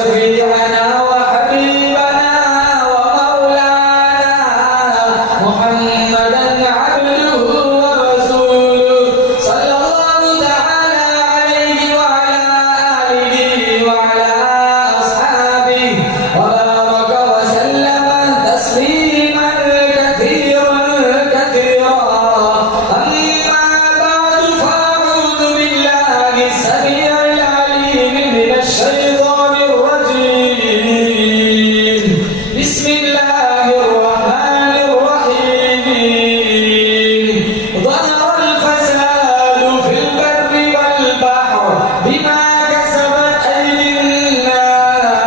شفيعنا وحبيبنا ومولانا محمدا عبده ورسوله صلى الله تعالى عليه وعلى آله وعلى أصحابه وبارك وسلم تسليما كثيرا كثيرا. أما بعد فأعوذ بالله السميع العليم من الشيطان الرجيم. بسم الله الرحمن الرحيم. ظهر الفساد في البر والبحر بما كسبت أيدي الناس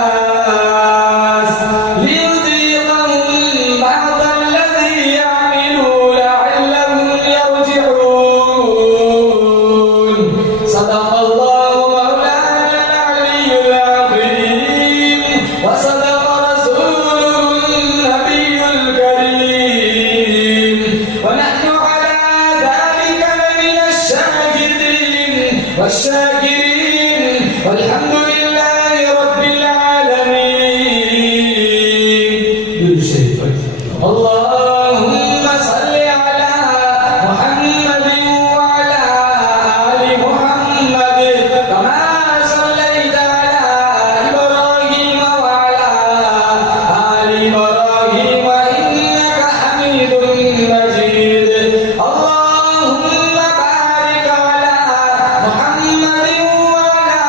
ليذيقهم بعض الذي يعملوا لعلهم يرجعون. صدق الله مولانا العلي العظيم وصدق رسوله النبي الكريم ونحن على ذلك لمن الشاهدين والشاكرين والحمد لله رب العالمين. اللهم صل على محمد وعلى آل محمد كما صليت على إبراهيم وعلى آل إبراهيم إنك حميد مجيد. اللهم بارك على محمد وعلى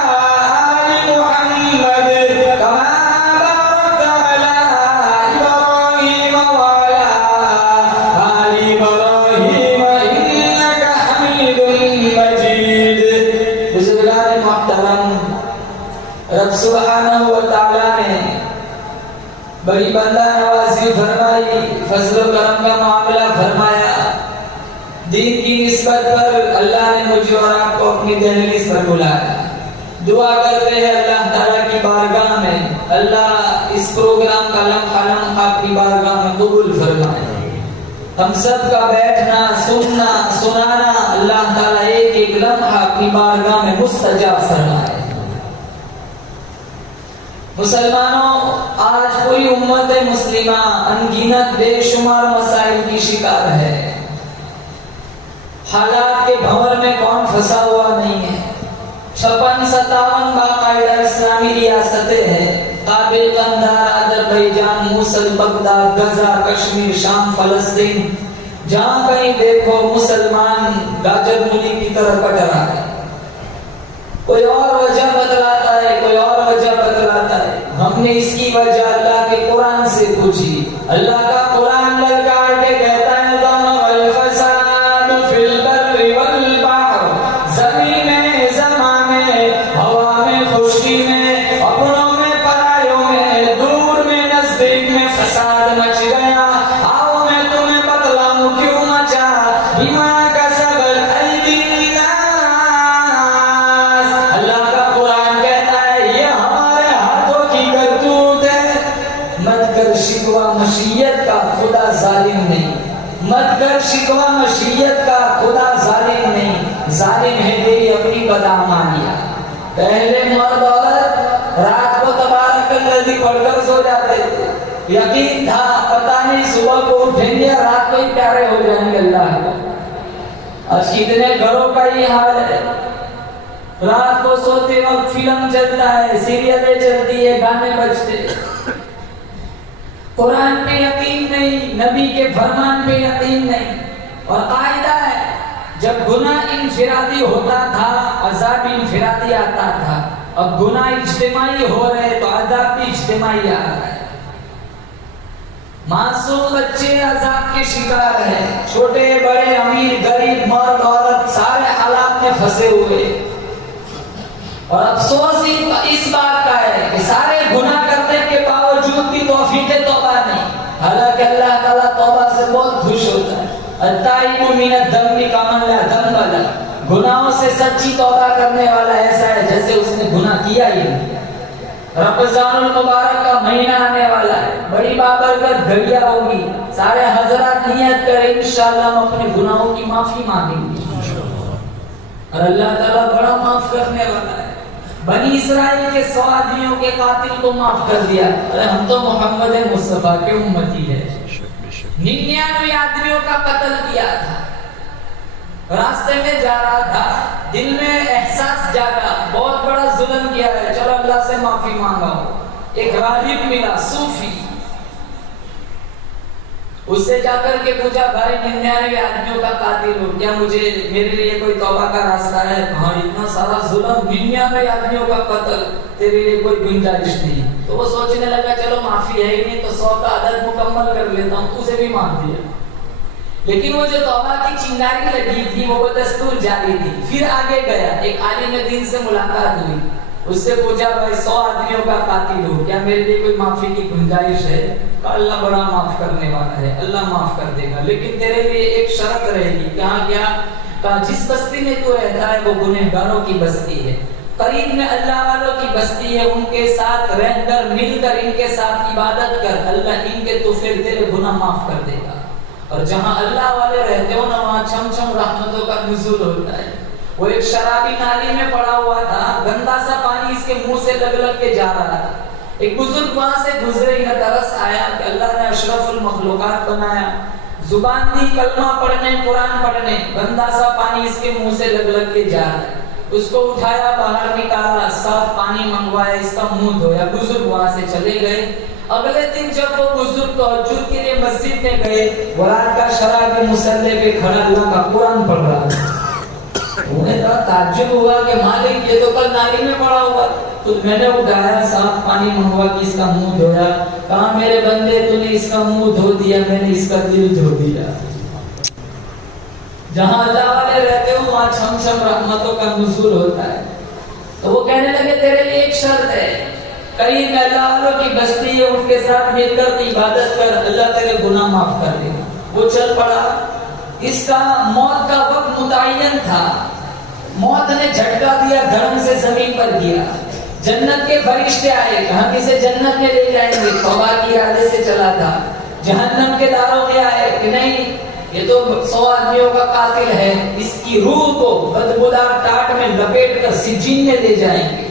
آل محمد كما باركت على إبراهيم وعلى آل إبراهيم إنك حميد مجيد. بزرگان محترم، رب سبحانہ و تعالیٰ نے بڑی بندہ نوازی فرمائی، فضل و کرم کا معاملہ فرمایا. دین کی نسبت پر اللہ نے مجھے اور آپ کو اپنی دہلیز پر بلایا. دعا کرتے ہیں اللہ تعالیٰ کی بارگاہ میں اللہ اس پروگرام کا لمحہ لمحہ اپنی بارگاہ میں قبول فرمائے. ہم سب کا بیٹھنا سننا سنانا اللہ تعالیٰ ایک ایک لمحہ اپنی بارگاہ میں مستجاب فرمائے. مسلمانوں، آج کوئی امت مسلمہ انگنت بے شمار مسائل کی شکار ہے. حالات کے بھنور میں کون پھنسا ہوا نہیں ہے. 56-57 باقاعدہ اسلامی ریاستیں ہیں. کابل، قندھار، آذربائیجان، موصل، بغداد، غزہ، کشمیر، شام، فلسطین. جہاں کہیں دیکھو مسلمان گاجر مولی کی طرح کٹ رہا ہے. کوئی اور وجہ بتلاتا ہے، کوئی اور وجہ بتلاتا ہے. ہم نے اس کی وجہ اللہ کے قرآن سے پوچھی. اللہ کا قرآن للکار کے کہتا ہے ظہر الفساد فی البر والبحر. زمین میں، زمان میں، ہوا میں، خشکی میں، اپنوں میں، پرایوں میں، دور میں، نزدیک میں فساد مچ گیا. آؤ میں تمہیں بتلاؤں کیوں مچا. بما کسبت ایدی الناس. اللہ کا قرآن کہتا ہے یہ ہمارے ہاتھوں کی کرتوت ہے. مت کر شکوہ مشیت کا، خدا ظالم نہیں. مت کر شکوہ مشیت کا، خدا ظالم نہیں. ظالم ہے تیری اپنی بدعمالیاں. پہلے مرد عورت رات کو تبارک الذی پڑھ کر سو جاتے تھے. یقین تھا پتہ نہیں صبح کو اٹھیں گے رات کو ہی پیارے ہو جائیں گے اللہ کو. آج کتنے گھروں کا یہ حال ہے. رات کو سوتے وقت فلم چلتا ہے، سیریلیں چلتی ہے، گانے بجتے. قرآن پہ یقین نہیں، نبی کے فرمان پہ یقین نہیں. اور قاعدہ ہے جب گناہ انفرادی ہوتا تھا عذاب انفرادی آتا تھا. اب گناہ اجتماعی ہو رہے تو عذاب بھی اجتماعی آ رہا ہے. معصوم بچے عذاب کے شکار ہیں. چھوٹے بڑے، امیر غریب، مرد عورت سارے حالات میں پھنسے ہوئے. اور افسوس اس بات کا ہے کہ سارے گناہ کرنے کے باوجود بھی توفیق توبہ نہیں. حالانکہ اللہ تعالیٰ توبہ سے بہت خوش ہوتا ہے. التائب من الذنب کمن لا ذنب له. گناہوں سے سچی توبہ کرنے والا ایسا ہے جیسے اس نے گناہ کیا ہی نہیں. رمضان المبارک کا مہینہ آنے والا ہے. بڑی بابرکت گھڑیاں ہوگی. سارے حضرات نیت کریں انشاءاللہ ہم اپنے گناہوں کی معافی مانگیں گے. اور اللہ تعالیٰ بڑا معاف کرنے والا ہے. بنی اسرائیل کے 100 آدمیوں کے قاتل کو معاف کر دیا. ارے ہم تو محمد مصطفیٰ کے امتی ہے. 99 آدمیوں کا قتل کیا تھا. راستے میں جا رہا تھا, دل میں احساس جاگا بہت بڑا ظلم کیا ہے, چلو اللہ سے معافی مانگا ہوں. ایک راہب ملا صوفی, اس سے جا کر کے پوچھا بھائی 99 آدمیوں کا قاتل ہو, کیا مجھے میرے لیے کوئی توبہ کا راستہ ہے؟ ہاں اتنا سارا ظلم, 99 آدمیوں کا قتل, تیرے لیے کوئی گنجائش نہیں. تو وہ سوچنے لگا چلو معافی ہے ہی نہیں تو 100 کا عدد مکمل کر لیتا ہوں, اسے بھی معاف دیا. لیکن وہ جو توبہ کی چنگاری لگی تھی وہ بدستور جاری تھی. پھر آگے گیا, ایک عالم دین سے ملاقات ہوئی, اس سے پوچھا بھائی 100 آدمیوں کا قاتل ہو, کیا میرے لیے کوئی معافی کی گنجائش ہے؟ کہا اللہ بڑا معاف کرنے والا ہے, اللہ معاف کر دے گا, لیکن تیرے لیے ایک شرط رہے گی. کہاں کیا؟ کہا جس بستی میں تو رہتا ہے وہ گنہگاروں کی بستی ہے, قریب میں اللہ والوں کی بستی ہے, ان کے ساتھ رہ کر مل کر ان کے ساتھ عبادت کر, اللہ ان کے تو پھر تیرے گناہ معاف کر دے گا. اور جہاں اللہ والے رہتے ہو نا وہاں چھم چھم رحمتوں کا نزول ہوتا ہے. وہ ایک شرابی نالی میں پڑا ہوا تھا, گندا سا پانی اس کے منہ سے لگ لگ کے جا رہا تھا. ایک بزرگ وہاں سے گزرے, انہیں ترس آیا کہ اللہ نے اشرف المخلوقات بنایا, زبان دی کلمہ پڑھنے قرآن پڑھنے, گندا سا پانی اس کے منہ سے لگ لگ کے جا رہا ہے. اس کو اٹھایا, باہر نکالا, صاف پانی منگوایا, اس کا منہ دھویا. بزرگ وہاں سے چلے گئے. اگلے دن جب وہ بزرگ تہجد کے لیے مسجد میں گئے, وہ رات کا شرابی مصلی پہ کھڑا اللہ کا قرآن پڑھ رہا تھا. انہیں بڑا تعجب ہوا کہ مالک یہ تو کل نالی میں پڑا ہوا, تو میں نے اٹھایا, صاف پانی منگوا کے اس کا منہ دھویا. کہا میرے بندے تو نے اس کا منہ دھو دیا, میں نے اس کا دل دھو دیا. جہاں اللہ والے رہتے ہو وہاں چھم چھم رحمتوں کا نزول ہوتا ہے. تو وہ کہنے لگے تیرے لیے ایک شرط ہے, قریب میں اللہ والوں کی بستی ہے, ان کے ساتھ مل کر عبادت کر, اللہ تیرے گناہ معاف کر دے گا. وہ چل پڑا. اس کا موت کا وقت متعین تھا, موت نے جھٹکا دیا, دھڑم سے زمین پر گیا. جنت کے فرشتے آئے, کہاں کسے جنت میں لے جائیں گے, توبہ کی ارادے سے چلا تھا. جہنم کے داروغے آئے کہ نہیں یہ تو 100 آدمیوں کا قاتل ہے, اس کی روح کو بدبودار ٹاٹ میں لپیٹ کر سجین میں لے جائیں گے.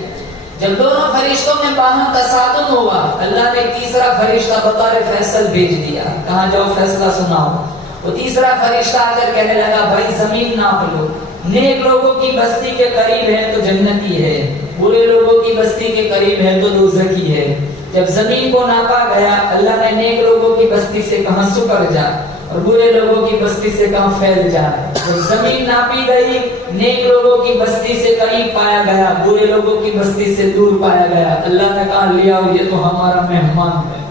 جب دونوں فرشتوں میں باہم تصادم ہوا, اللہ نے تیسرا فرشتہ بطور فیصل بھیج دیا, کہاں جاؤ فیصلہ سناؤ. وہ تیسرا فرشتہ آ کر کہنے لگا بھائی زمین ناپ لو, نیک لوگوں کی بستی کے قریب ہے تو جنتی ہے, برے لوگوں کی بستی کے قریب ہے تو دوزخی ہے. جب زمین کو ناپا گیا, اللہ نے نیک لوگوں کی بستی سے کہاں سکر جا, اور برے لوگوں کی بستی سے کہاں پھیل جا. جب زمین ناپی گئی, نیک لوگوں کی بستی سے قریب پایا گیا, برے لوگوں کی بستی سے دور پایا گیا. اللہ نے کہا لیا یہ تو ہمارا مہمان ہے.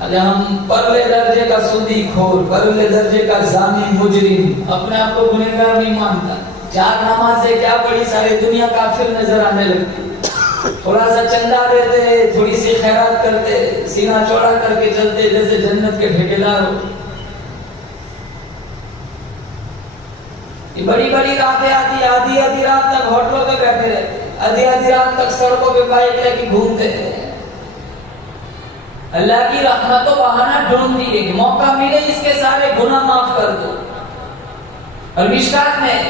اگر ہم پرلے درجے کا سودی کھور, پرلے درجے کا زانی مجرم, اپنے آپ کو گنہگار نہیں مانتا, 4 نمازیں کیا پڑھی ساری دنیا کافر نظر آنے لگتی, تھوڑا سا چندہ دیتے, تھوڑی سی خیرات کرتے, سینہ چوڑا کر کے چلتے جیسے جنت کے ٹھیکیدار ہو. یہ بڑی بڑی راتیں آدھی رات تک ہوٹلوں پہ بیٹھے رہتے, آدھی رات تک سڑکوں پہ بائک لے کے گھومتے ہیں. اللہ کی رحمت و بہانہ ڈھونڈتی ہے کہ موقع ملے اس کے سارے گناہ معاف کر دو. اور مشکات میں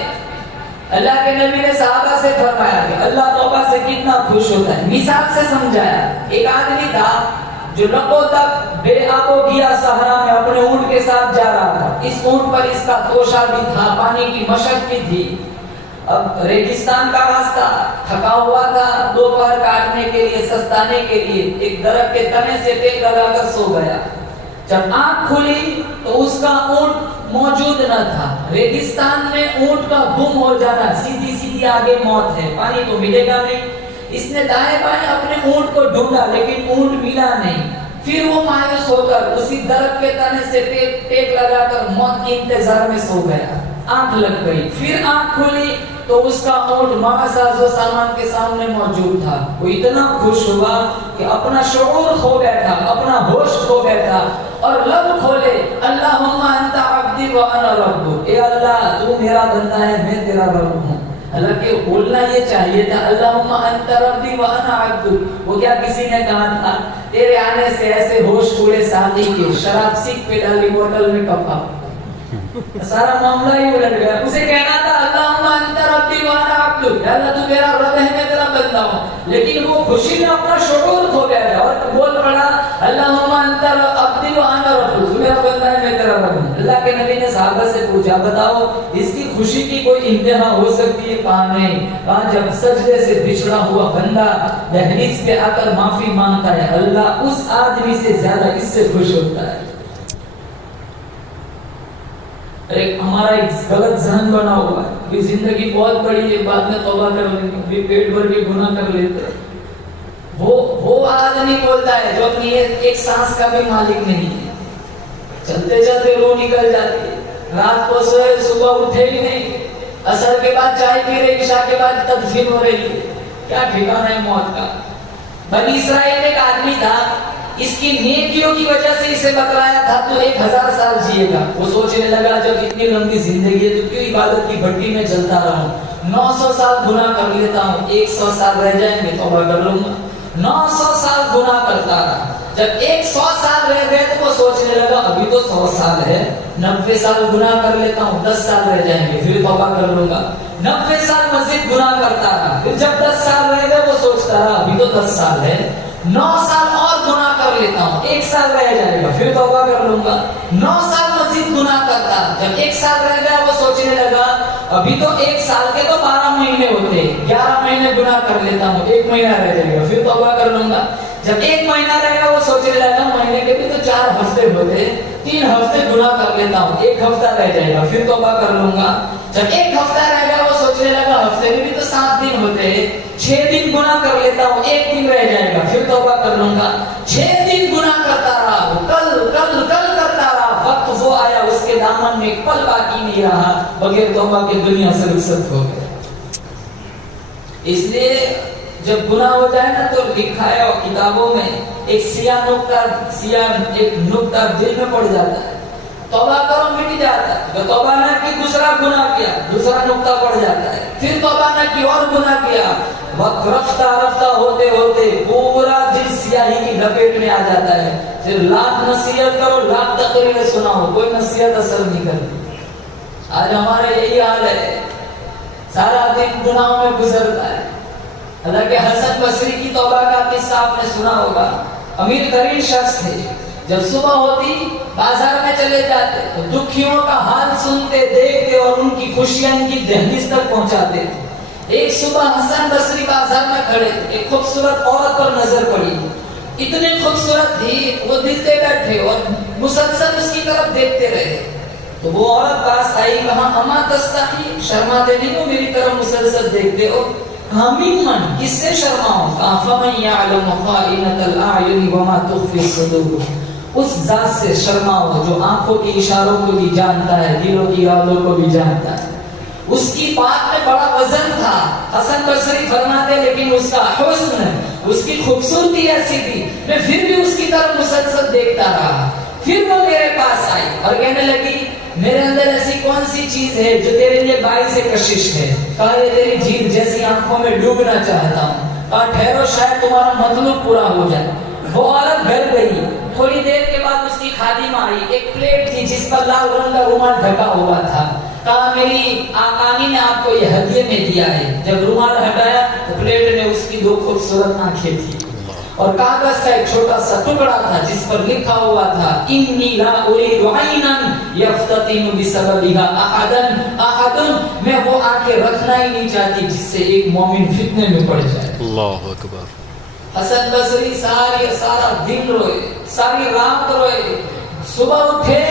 اللہ کے نبی نے صحابہ سے فرمایا کہ اللہ توبہ سے کتنا خوش ہوتا ہے. مثال سے سمجھایا, ایک آدمی تھا جو لبوں تک بے آب و گیا صحرا میں اپنے اونٹ کے ساتھ جا رہا تھا. اس اونٹ پر اس کا توشہ بھی تھا, پانی کی مشق بھی تھی. اب ریگستان کا راستہ, تھکا ہوا تھا, دوپہر کاٹنے کے لیے, سستانے کے لیے ایک درخت کے تنے سے ٹیک لگا کر سو گیا. جب آنکھ کھلی تو اس کا اونٹ موجود نہ تھا. ریگستان میں اونٹ کا گم ہو جانا, سیدھی سیدھی آگے موت ہے, پانی تو ملے گا نہیں. اس نے دائیں بائیں اپنے اونٹ کو ڈھونڈا لیکن اونٹ ملا نہیں. پھر وہ مایوس ہو کر اسی درخت کے تنے سے ٹیک لگا کر موت کے انتظار میں سو گیا. آنکھ لگ گئی, پھر آنکھ کھلی تو اس کا اونٹ ماساز و سامان کے سامنے موجود تھا. وہ اتنا خوش ہوا کہ اپنا شعور کھو بیٹھا, اپنا ہوش کھو بیٹھا اور لب کھولے, اللہم انت عبدی و انا ربک, اے اللہ تو میرا بندہ ہے, میں تیرا رب ہوں. حالانکہ بولنا یہ چاہیے تھا اللہم انت ربی و انا عبدک. وہ کیا کسی نے کہا تھا تیرے آنے سے ایسے ہوش پورے ساتھی کے, شراب سیکھ پہ ڈالی بوتل میں کپا. سارا معاملہ ہی الٹ گیا. اسے کہنا تھا اللہم انت ربی وانا عبدک, اللہ تو میرا رب ہے میں تیرا بندہ ہوں, لیکن وہ خوشی میں اپنا شعور کھو گیا اور بول پڑا اللہم انت عبدی وانا ربک, تو میرا بندہ ہے میں تیرا بندہ ہوں. اللہ کے نبی نے صحابہ سے پوچھا بتاؤ اس کی خوشی کی کوئی انتہا ہو سکتی ہے؟ کہا نہیں. کہا جب سجدے سے بچھڑا ہوا بندہ دہلیز پہ آ کر معافی مانگتا ہے, اللہ اس آدمی سے زیادہ اس سے خوش ہوتا ہے. ایک ہمارا ایک غلط ذہن بنا ہوا ہے کہ زندگی بہت بڑی ہے, بعد میں توبہ کر لیں گے, پیٹ بھر کے گناہ کر لیتے ہیں. وہ آدمی بولتا ہے جو اپنی ایک سانس کا بھی مالک نہیں ہے, چلتے چلتے روح نکل جاتی ہے, رات کو سوئے صبح اٹھے ہی نہیں, عصر کے بعد چائے پی رہے, عشاء کے بعد تدفین ہو رہی ہے. کیا ٹھکانا ہے موت کا. بنی اسرائیل میں ایک آدمی تھا, اس کی نیکیوں کی وجہ سے اسے بتلایا تھا تو 1000 سال جیے گا. وہ سوچنے لگا جب اتنی لمبی زندگی ہے تو کیوں عبادت کی بھٹی میں چلتا رہا ہوں, 900 سال گناہ کر لیتا ہوں, 100 سال رہ جائیں گے توبہ کر لوں گا. 900 سال گناہ کرتا رہا. جب 100 سال رہ گئے تو وہ سوچنے لگا ابھی تو 100 سال ہے, 90 سال گناہ کر لیتا ہوں, 10 سال رہ جائیں گے پھر توبہ کر لوں گا. 90 سال مزید گناہ کرتا رہا. پھر جب 10 سال رہ گئے وہ سوچتا رہا ابھی تو 10 سال ہے, 9 سال اور گناہ کر لیتا ہوں, 1 سال رہ جائے گا پھر توبہ کر لوں گا. 9 سال مزید گناہ کرتا. جب 1 سال رہ گیا وہ سوچنے لگا ابھی تو 1 سال کے تو 12 مہینے ہوتے, 11 مہینے گناہ کر لیتا ہوں, 1 مہینہ رہ جائے گا پھر توبہ کر لوں گا. جب 1 مہینہ رہ گیا وہ سوچنے لگا مہینے کے بھی تو 4 ہفتے ہوتے, 3 ہفتے گناہ کر لیتا ہوں, 1 ہفتہ رہ جائے گا پھر توبہ کر لوں گا. جب 1 ہفتہ رہ گیا وہ سوچنے لگا ہفتے میں بھی تو 7 دن ہوتے, 6 دن گناہ کر لیتا ہوں, 1 دن رہ جائے گا پھر توبہ کر لوں گا. 6 دن گناہ کرتا رہا, کل کرتا رہا. وقت وہ آیا اس کے دامن میں ایک پل باقی نہیں رہا, بغیر توبہ کے دنیا سے رخصت ہو گئے. اس لیے جب گناہ ہو جائے نا تو لکھا ہے کتابوں میں ایک سیاہ نقطہ دل میں پڑ جاتا ہے, توبہ کرو مٹ جاتا ہے. جو توبہ نہ کی دوسرا گناہ کیا, دوسرا نقطہ پڑ جاتا ہے, پھر توبہ نہ کی اور گناہ کیا. وقت رفتہ ہوتے ہوتے پورا دل سیاہی کی لپیٹ میں آ جاتا ہے. پھر لاکھ نصیحت کرو, لاکھ تقریریں سناؤ, کوئی نصیحت اثر نہیں کرتی. آج ہمارا یہی حال ہے, سارا دن گناہوں میں گزرتا ہے. حالانکہ حسن بصری کی توبہ کا قصہ آپ نے سنا ہوگا. امیر ترین شخص تھے, جب صبح ہوتی بازار میں چلے جاتے تو دکھیوں کا حال سنتے دیکھتے اور ان کی خوشیاں ان کی دہلیز تک پہنچاتے تھے. ایک صبح حسن بصری بازار میں کھڑے, ایک خوبصورت عورت پر نظر پڑی. اتنی خوبصورت تھی وہ دل پہ بیٹھے اور مسلسل اس کی طرف دیکھتے رہے. تو وہ عورت پاس آئی, کہا اما تستحی, شرماتے نہیں ہو میری طرف مسلسل دیکھتے ہو؟ من کس سے شرماؤں؟ کہا فمن یعلم خائنۃ الاعین وما تخفی الصدور, اس ذات سے شرماؤ جو آنکھوں کے اشاروں کو بھی جانتا ہے, دلوں کی ارادوں کو بھی جانتا ہے. اس کی بات میں بڑا وزن تھا. حسن بصری فرماتے لیکن اس کا حسن, اس کی خوبصورتی ایسی تھی, میں پھر بھی اس کی طرف مسلسل دیکھتا رہا. پھر وہ میرے پاس آئی اور کہنے لگی میرے اندر ایسی کون سی چیز ہے جو تیرے لیے باعث کشش ہے؟ کہا یہ تیری جھیل جیسی آنکھوں میں ڈوبنا چاہتا ہوں. کہا ٹھہرو شاید تمہارا مطلب پورا ہو جائے. وہ عورت گھر گئی. تھوڑی دیر کے بعد اس کی خادمہ آئی, ایک پلیٹ تھی جس پر لال رنگ کا رومال ڈھکا ہوا تھا. کہا میری آقانی نے آپ کو یہ ہدیے میں دیا ہے. جب رومال ہٹایا تو پلیٹ میں اس کی 2 خوبصورت آنکھیں تھی اور کاغذ کا ایک چھوٹا سا ٹکڑا تھا جس پر لکھا ہوا تھا انی لا اريد عینا یفتتن بسببها احد, میں وہ آنکھیں رکھنا ہی نہیں چاہتی جس سے ایک مومن فتنے میں پڑ جائے. اللہ اکبر. حسن بصری سارا دن روئے, ساری رات روئے. صبح اٹھے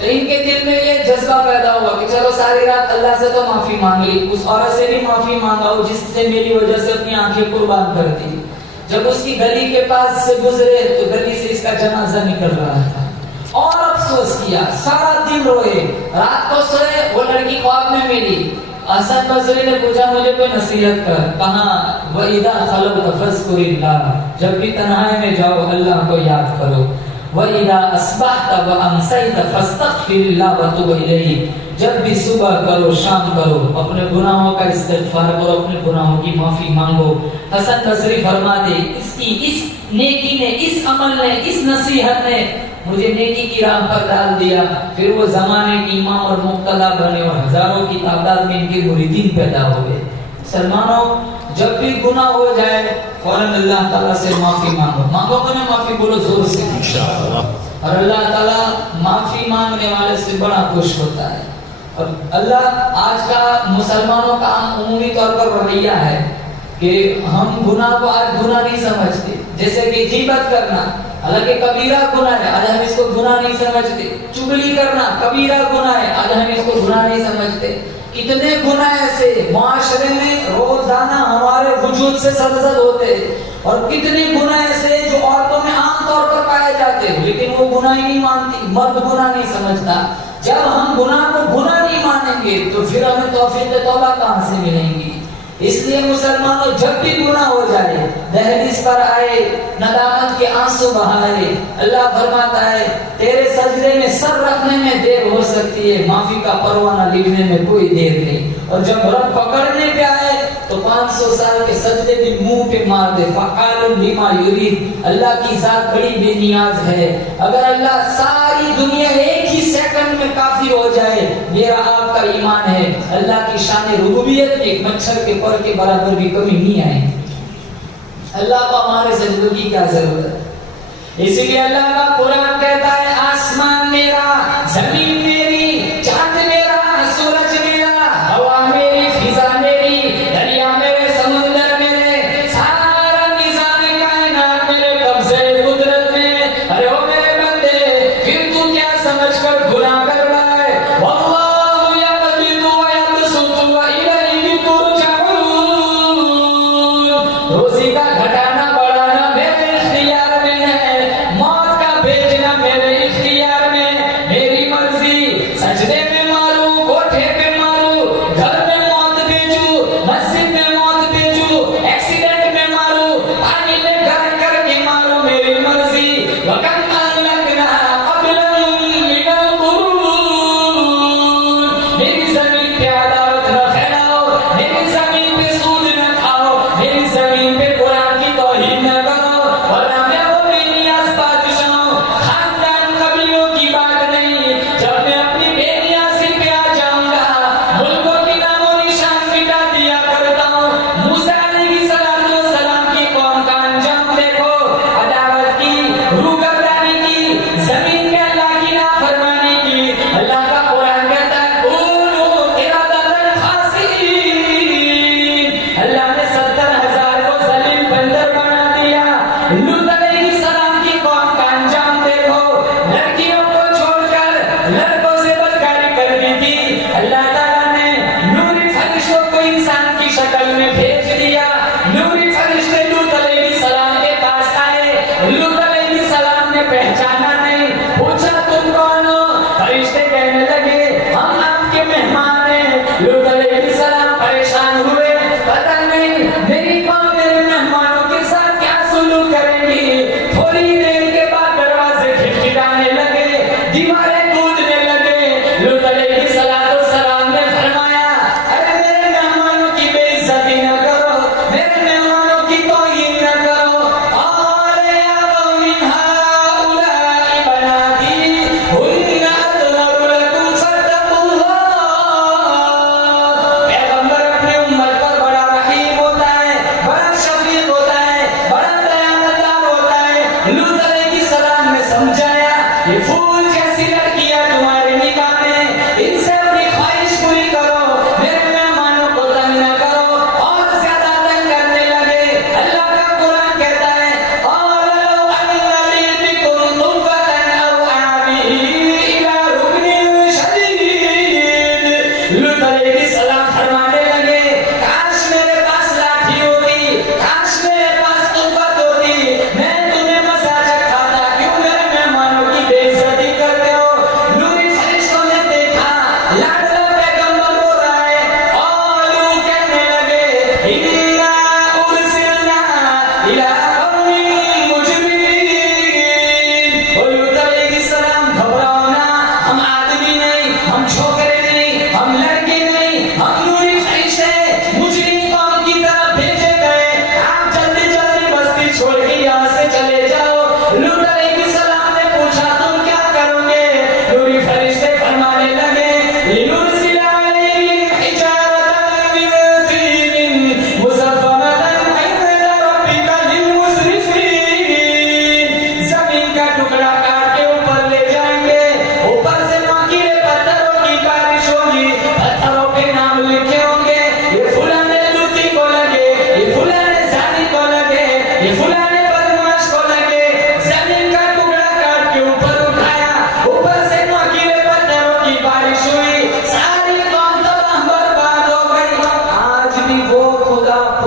تو ان کے دل میں یہ جذبہ پیدا ہوا کہ چلو ساری رات اللہ سے تو معافی مانگ لی, اس عورت سے بھی معافی مانگا جس سے میری وجہ سے اپنی آنکھیں قربان کر دی. جب اس کی گلی کے پاس سے گزرے تو گلی سے اس کا جنازہ نکل رہا تھا اور افسوس کیا, سارا دن روئے. رات کو سوئے, وہ لڑکی خواب میں ملی. حسن بصری نے پوچھا مجھے کوئی نصیحت کر. کہا وَإِذَا خَلَوْتَ فَاذْكُرِ اللَّهَ, جب بھی تنہائی میں جاؤ اللہ کو یاد کرو. وَإِذَا أَصْبَحْتَ وَأَمْسَيْتَ فَاسْتَغْفِرِ اللَّهَ وَتُوبْ إِلَيْهِ، جب بھی صبح کرو شام کرو اپنے گناہوں کا استغفار کرو، اپنے گناہوں کی معافی مانگو۔ حسن بصری فرماتے اس نیکی نے، اس عمل نے، اس نصیحت نے مجھے نیکی کی راہ پر ڈال دیا۔ پھر وہ زمانے کی امام اور مقتدا بنے اور ہزاروں کی تعداد میں ان کے مریدین پیدا ہوئے۔ مسلمانوں، جب بھی گناہ ہو جائے فوراً اللہ تعالیٰ سے معافی مانگو۔ مانگو تو نہ معافی بولو زور سے انشاءاللہ، اور اللہ تعالیٰ معافی مانگنے والے سے بڑا خوش ہوتا ہے۔ اور اللہ آج کا مسلمانوں کا عمومی طور پر رویہ ہے کہ ہم گناہ کو آج گناہ نہیں سمجھتے، جیسے کہ غیبت کرنا حالانکہ کبیرہ گناہ ہے، آج ہم اس کو گناہ نہیں سمجھتے۔ چغلی کرنا کبیرہ گناہ ہے، آج ہم اس کو گناہ نہیں سمجھتے۔ کتنے گناہ ایسے معاشرے میں روزانہ ہمارے وجود سے سرزد ہوتے ہیں، اور کتنے گناہ ایسے جو عورتوں میں عام طور پر پائے جاتے ہیں لیکن وہ گناہ ہی نہیں مانتی، مرد گناہ نہیں سمجھتا۔ جب ہم گناہ کو گناہ نہیں مانیں گے تو پھر ہمیں توفیق توبہ کہاں سے ملیں گی؟ اس لیے مسلمانوں، جب بھی گناہ ہو جائے دہلیز پر آئے ندامت کے آنسو بہائے۔ اللہ فرماتا ہے تیرے سجدے میں سر رکھنے میں دیر ہو سکتی ہے، معافی کا پروانہ لکھنے میں کوئی دیر نہیں۔ اور جب رب پکڑنے پہ آئے تو 500 سال کے سجدے بھی منہ پہ مار دے۔ فعال لما یرید، اللہ کی ذات بڑی بے نیاز ہے۔ اگر اللہ ساری دنیا ایک ہی سیکنڈ میں کافی ہو جائے، میرا آپ کا ایمان ہے اللہ کی شان ربوبیت میں ایک مچھر کے پر کے برابر بھی کمی نہیں آئے۔ اللہ کو ہمارے سجدوں کی کیا ضرورت ہے؟ اسی لیے اللہ کا قرآن کہتا ہے آسمان میرا، زمین میری، چاند میرا، سورج میرا، ہوا میری، فضا میری، دریا میرے، سمندر میرے، سارا نظام کائنات میرے قبضے قدرت میں۔ ارے او میرے بندے، پھر تو کیا سمجھ کر گناہ کر رہا ہے؟ واللہ یقبض ویبسط والیہ ترجعون۔ روزی کا گھٹانا بڑھانا میرے اختیار میں ہے، موت کا بھیجنا میرے اختیار میں، میری مرضی۔ سجدے میں مارو، کوٹھے پہ مارو، گھر میں موت بھیجو، مسجد میں موت بھیجو، ایکسیڈنٹ میں مارو، پانی میں گرم کر کے مارو، میری مرضی۔ وَكَمْ أَهْلَكْنَا قَبْلَهُمْ مِنَ الْقُرُونِ۔ میری زمین پہ عداوت نہ پھیلاؤ، میری زمین پہ سود نہ کھاؤ، میری زمین پہ قرآن کی توہین نہ کرو، ورنہ میں وہ بے نیاز بادشاہ ہوں، خاندان قبیلوں کی بات نہیں۔ جب میں اپنی بے نیازی پہ آ جاؤں گا، ملکوں کی نام و نشان مٹا دیا کرتا ہوں۔ موسیٰ علیہ السلام کی قوم کا انجام دیکھو، عداوت کی، روگردانی کی، زمین میں اللہ کی نافرمانی کی۔ اللہ کا قرآن کہتا ہے کونوا قردة خاسئین۔ اللہ نے 70,000 کو ذلیل بندر بنا دیا۔ لوط علیہ السلام کی قوم کا انجام دیکھو، لڑکیوں کو چھوڑ کر لڑکوں سے بدکاری کر دی تھی، اللہ تعالیٰ نے نوری فرشتوں کو انسان کی شکل میں بھیج دیا۔ نوری فرشتے لوط علیہ السلام کے پاس آئے، لوط علیہ السلام نے پہچانا نہیں، پوچھا تم کون ہو؟ فرشتے کہنے لگے ہم آپ کے مہمان ہیں۔ لوط علیہ السلام پریشان ہوئے، پتہ نہیں میری قوم میرے مہمانوں کے ساتھ کیا سلوک کریں گی۔ تھوڑی دیر کے بعد دروازے کھٹکھٹانے لگے، دیواریں کودنے لگے۔ لوط علیہ السلام نے فرمایا ارے میرے مہمانوں کی بے عزتی نہ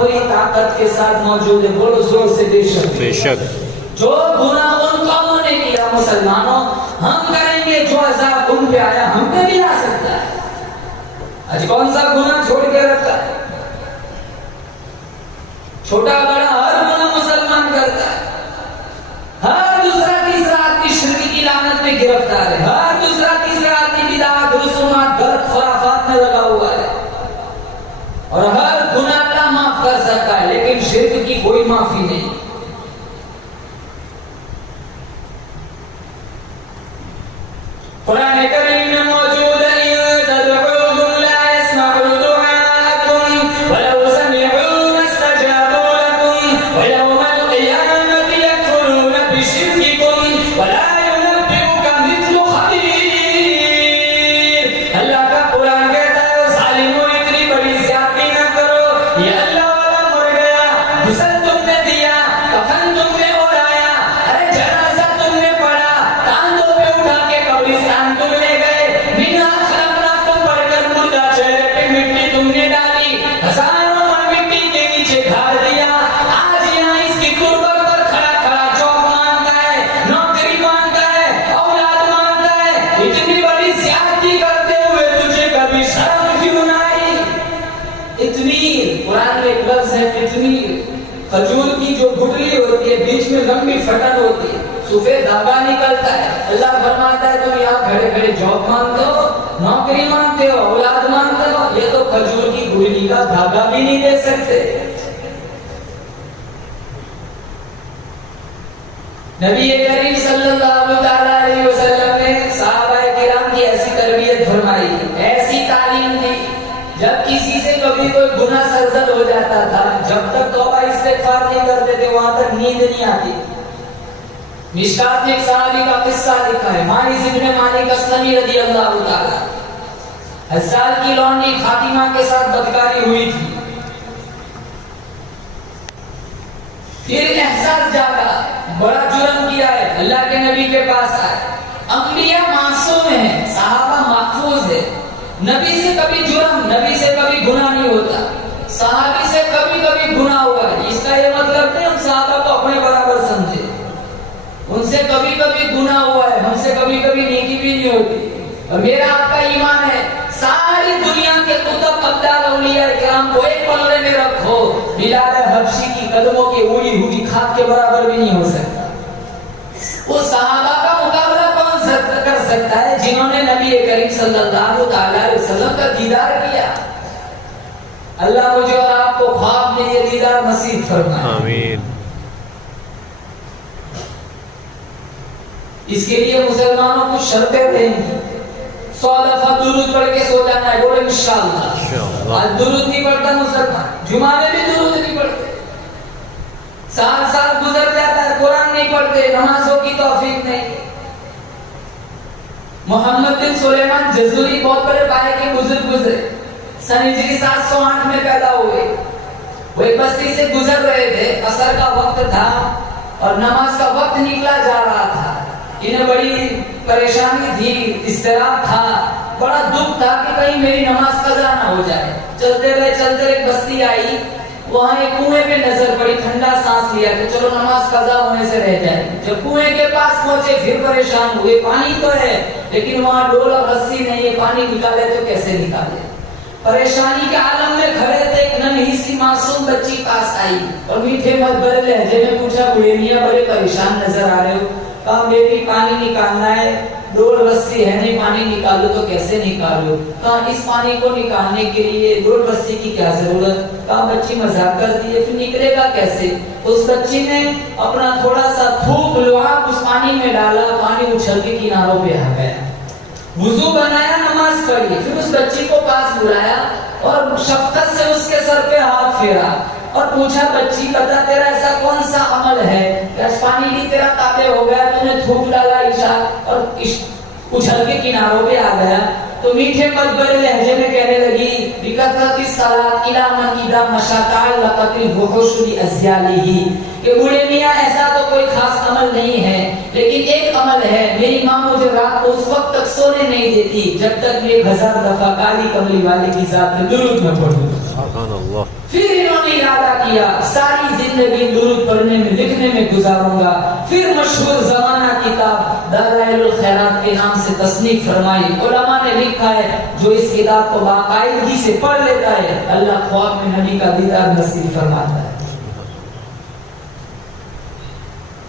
پوری طاقت کے ساتھ موجود ہے. بولو زور سے بے شک. بے شک. جو گناہ ان قوموں نے کیا مسلمانوں ہم کریں گے, جو عذاب ان پہ آیا ہم پہ بھی آ سکتا ہے. آج کون سا گناہ چھوڑ کے رکھا ہے؟ چھوٹا بڑا ہر گناہ مسلمان کرتا ہے. ہر دوسرا تیسرا آدمی شرک کی لعنت میں گرفتار ہے. ہر دوسرا تیسرا آدمی بدعات رسومات غلط خرافات میں لگا ہوا ہے. اور ہر گناہ اللہ معاف کر سکتا ہے, لیکن شرک کی کوئی معافی نہیں. قرآن کریم میں موجود ہے تدعوهم لا يسمعوا دعاءكم ولو سمعوا ما استجابوا لكم ويوم القيامة يكفرون بشرككم ولا ينبئك مثل خبير. اللہ کا قرآن کہتا ہے ظالموں اتنی بڑی زیادتی نہ کرو. یہ اللہ والا مر گیا, غسل تم نے دیا, کفن تم نے اڑایا, ارے جنازہ تم نے پڑھا, کاندھوں پہ اٹھا کے قبرستان تم لے گئے, منہا خلقناکم پڑھ کر مردہ چہرے پہ مٹی تم نے ڈالی, ہزاروں من مٹی کے نیچے گھاڑ دیا. آج یہاں اس کی قربت پر کھڑا کھڑا چوک مانگتا ہے, نوکری مانگتا ہے, اولاد مانگتا ہے. اتنی بڑی زیادتی کرتے ہوئے تجھے کبھی شرم کیوں نہ آئی؟ اتمیر, قرآن میں ایک لفظ ہے اتمیر. کھجور کی جو گٹلی ہوتی ہے بیچ میں لمبی پھٹن ہوتی ہے, سفید دھاگا نکلتا ہے. اللہ فرماتا ہے تم یہاں کھڑے کھڑے جاب مانگتے ہو, نوکری مانگتے ہو, اولاد مانگتے ہو, یہ تو کھجور کی گٹلی کا دھاگا بھی نہیں دے سکتے. نبی کریم صلی اللہ علیہ وسلم نے صحابہ کرام کی ایسی تربیت فرمائی, ایسی تعلیم دی. جب کسی سے کبھی کوئی گناہ سرزد ہو جاتا تھا, جب تک توبہ استغفار نہیں کرتے تھے وہاں تک نیند نہیں آتی. مشکات میں ایک صحابی کا قصہ لکھا ہے, مالک ابن مالک اسلمی رضی اللہ تعالی. حزال کی لونڈی فاطمہ کے ساتھ بدکاری ہوئی تھی. پھر احساس جاگا, بڑا جرم کیا ہے, اللہ کے نبی کے پاس آئے. انبیاء معصوم ہیں, صحابہ محفوظ ہے. نبی سے کبھی جرم, نبی سے کبھی گناہ نہیں ہوتا. صحابی سے کبھی کبھی گناہ ہوا ہے, اس کا یہ مطلب نہیں ہم صحابہ کو اپنے برابر سمجھے. ان سے کبھی کبھی گناہ ہوا ہے, ہم سے کبھی کبھی نیکی بھی نہیں ہوتی. اور میرا آپ کا ایمان ہے ساری دنیا کے کتب ابدال اولیاء کرام کو ایک پلڑے میں رکھو, بلال حبشی کی قدموں کی اڑی ہوئی کھاد کے برابر بھی نہیں ہو سکتا. وہ صحابہ کا مقابلہ کون کر سکتا ہے جنہوں نے نبی کریم صلی اللہ علیہ وسلم کا دیدار کیا. اللہ مجھے اور آپ کو خواب میں یہ دیدار نصیب فرمائے, آمین. اس کے لیے مسلمانوں کو شرطیں رہیں گی. 100 دفعہ درود پڑھ کے سو جانا ہے, بولو انشاءاللہ. آج درود نہیں پڑھتا مسلمان, جمعہ میں بھی درود نہیں پڑھتے. سال گزر جاتا ہے, قرآن نہیں پڑھتے, نمازوں کی توفیق نہیں. محمد بن سلیمان جزوری بہت بڑے پائے کے بزرگ گزرے, سن ہجری 708 میں پیدا ہوئے. وہ ایک بستی سے گزر رہے تھے, عصر کا وقت تھا اور نماز کا وقت نکلا جا رہا تھا. انہیں بڑی پریشانی تھی, اضطراب تھا, بڑا دکھ تھا کہ کہیں میری نماز قضا نہ ہو جائے. چلتے رہے ایک بستی آئی, وہاں ایک کنویں پہ نظر پڑی, ٹھنڈا سانس لیا کہ چلو نماز قضا ہونے سے رہ جائے. جب کنویں کے پاس پہنچے پھر پریشان ہوئے, پانی تو ہے لیکن وہاں ڈول اور رسی نہیں ہے, پانی نکالے تو کیسے نکالے. پریشانی کے عالم میں کھڑے تھے, ایک ننھی سی معصوم بچی پاس آئی اور میٹھے مدبر لہجے میں پوچھا, بڑے میاں بڑے پریشان نظر آ رہے ہو. کہا بیٹی پانی نکالنا ہے, ڈول رسی ہے نہیں, پانی نکالو تو کیسے نکالو. کہا اس پانی کو نکالنے کے لیے ڈول رسی کی کیا ضرورت. کہا بچی مذاق کرتی ہے, پھر نکلے گا کیسے. اس بچی نے اپنا تھوڑا سا تھوک لعاب اس پانی میں ڈالا, پانی اچھل کے کناروں پہ آ گیا. وضو بنایا, نماز پڑھی, پھر اس بچی کو پاس بلایا اور شفقت سے اس کے سر پہ ہاتھ پھیرا اور پوچھا, بچی بتا تیرا ایسا کون سا عمل ہے کہ پانی بھی تیرا تابع ہو گیا, تو نے تھوک ڈالا عشاء اور اچھل کے کناروں پہ آ گیا. تو میٹھے مدبر لہجے میں کہنے لگی, بکثرت الصلاۃ الی من اذا مشى تعلقت الوحوش بازیالہ, کہ بوڑھے میاں ایسا تو کوئی خاص عمل نہیں ہے, لیکن ایک عمل ہے, میری ماں مجھے رات کو اس وقت تک سونے نہیں دیتی جب تک میں 1000 دفعہ کالی کملی والے کی ذات میں درود نہ پڑھوں. سبحان اللہ. پھر انہوں نے ارادہ کیا ساری زندگی درود پڑھنے میں لکھنے میں گزاروں گا. پھر مشہور زمانہ کتاب دلائل الخیرات کے نام سے تصنیف فرمائی. علماء نے لکھا ہے جو اس کتاب کو باقاعدگی سے پڑھ لیتا ہے اللہ خواب میں نبی کا دیدار نصیب فرماتا ہے.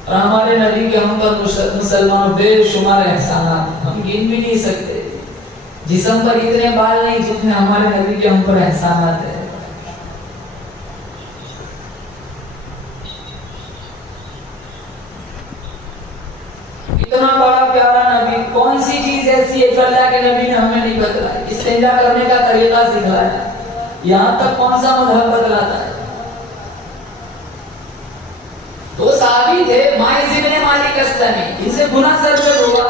اور ہمارے نبی کے ہم پر مسلمانوں بے شمار احسانات ہم گن بھی نہیں سکتے. جسم پر اتنے بال نہیں جتنے ہمارے نبی کے ہم پر احسانات ہیں. اتنا بڑا پیارا نبی, کون سی چیز ایسی ہے جو اللہ کے نبی نے ہمیں نہیں بتلائی؟ استنجا کرنے کا طریقہ سکھلایا, یہاں تک کون سا مذہب بتلاتا ہے؟ دو صحابی تھے ماعز بن مالک اسلمی, ان سے گناہ سرزد ہوا.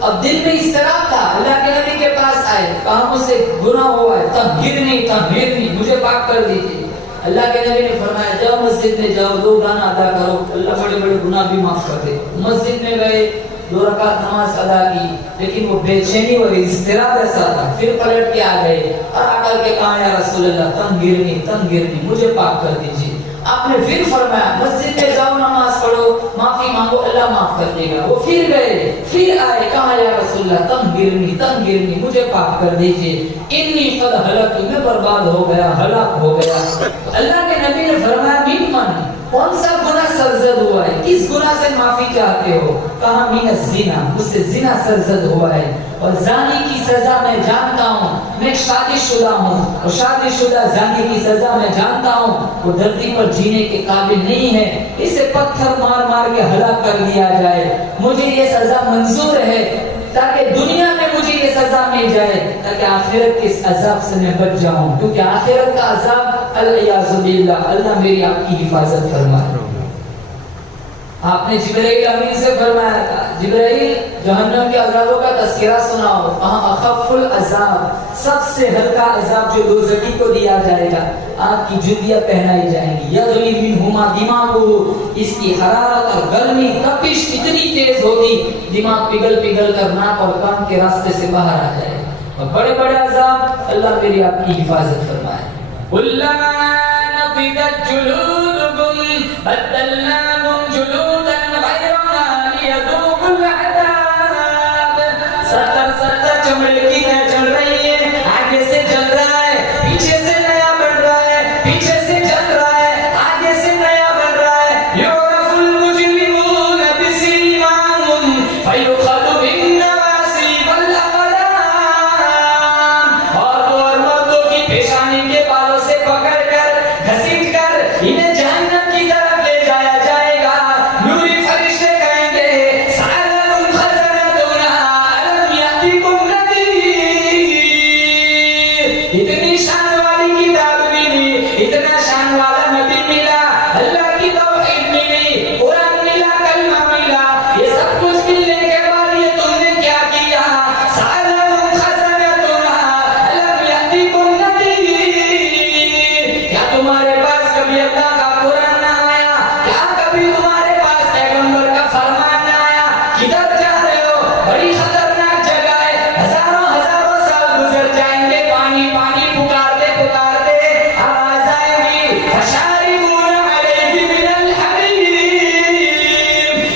اب دل میں اضطراب تھا, اللہ کے نبی کے پاس آئے, کہا مجھ سے گناہ ہوا ہے, تطہرنی مجھے پاک کر دیجیے. اللہ کے نبی نے فرمایا جاؤ مسجد میں جاؤ, 2 گانا ادا کرو, اللہ بڑے بڑے گناہ بھی معاف کر دے. مسجد میں گئے, 2 رکعت نماز ادا کی, لیکن وہ بے چینی اور اضطراب ایسا تھا. پھر پلٹ کے آ گئے اور آ کر کے کہا یا رسول اللہ تنگرنی مجھے پاک کر دیجیے. آپ نے پھر فرمایا مسجد میں جاؤ, نماز پڑھو, معافی مانگو, اللہ معاف کر دے گا. وہ پھر گئے, پھر آئے, کہا یا رسول اللہ تنگرنی مجھے پاک کر دیجیے. انی قد ہلکت, میں برباد ہو گیا, ہلاک ہو گیا. اللہ کے نبی نے فرمایا ممن, کون سا گناہ سرزد ہوا ہے, کس گناہ سے معافی چاہتے ہو؟ کہا من الزنا, مجھ سے زنا سرزد ہوا ہے. اور زانی کی سزا میں جانتا ہوں, میں شادی شدہ ہوں, اور شادی شدہ زانی کی سزا میں جانتا ہوں وہ دھرتی پر جینے کے قابل نہیں ہے, اسے پتھر مار مار کے ہلاک کر دیا جائے. مجھے یہ سزا منظور ہے تاکہ دنیا میں مجھے یہ سزا مل جائے, تاکہ آخرت کے اس عذاب سے میں بچ جاؤں, کیونکہ آخرت کا عذاب الیاذ باللہ, اللہ میری آپ کی حفاظت فرمائے. آپ نے جبرائیل امین سے فرمایا تھا جبرائیل جہنم کے عذابوں کا تذکرہ سناؤ. کہاں اخف العذاب, سب سے ہلکا عذاب جو دوزخی کو دیا جائے گا, آگ کی جوتیاں پہنائی جائیں گی. یغلی منہما دماغہ, اس کی حرارت اور گرمی تپش اتنی تیز ہوگی دماغ پگھل کر ناک اور کان کے راستے سے باہر آ جائے گا. اور بڑے بڑے عذاب, اللہ میری آپ کی حفاظت فرمائے. کلما نضجت جلودکم بدلناکم جلودا غیرها لیذوقوا العذاب. سر چمڑے کی طرح چل رہی ہے, آگے سے چل رہا ہے, پیچھے سے نیا بن رہا ہے, پیچھے سے چل رہا ہے, آگے سے نیا بن رہا ہے. یعرف المجرمون بسیماہم فیؤخذ بالنواصی والاقدام. اور مردوں کی پیشانی کے بالوں سے پکڑ کر گھسیٹ کر انہیں جہنم کی طرف لے جایا جائے گا. نوری فرشتے کہیں گے سألکم خزنتنا ألم یأتکم نذیر. اتنی شان والی کتاب ملی, اتنا شان والا نبی ملا, اللہ کی توحید ملی, قرآن ملا, کلمہ ملا, یہ سب کچھ ملنے کے بعد یہ تم نے کیا کیا؟ سألکم خزنتنا ألم یأتکم نذیر. کیا تمہارے پاس کبھی اللہ کا قرآن نہ آیا؟ کیا کبھی تمہارے پاس پیغمبر کا فرمان نہ آیا؟ کدھر جا رہے ہو؟ بڑی خطرناک جگہ ہے, ہزاروں سال گزر جائیں گے, پانی پکارتے آواز آئے گی فشاربون علیہ من الحمیم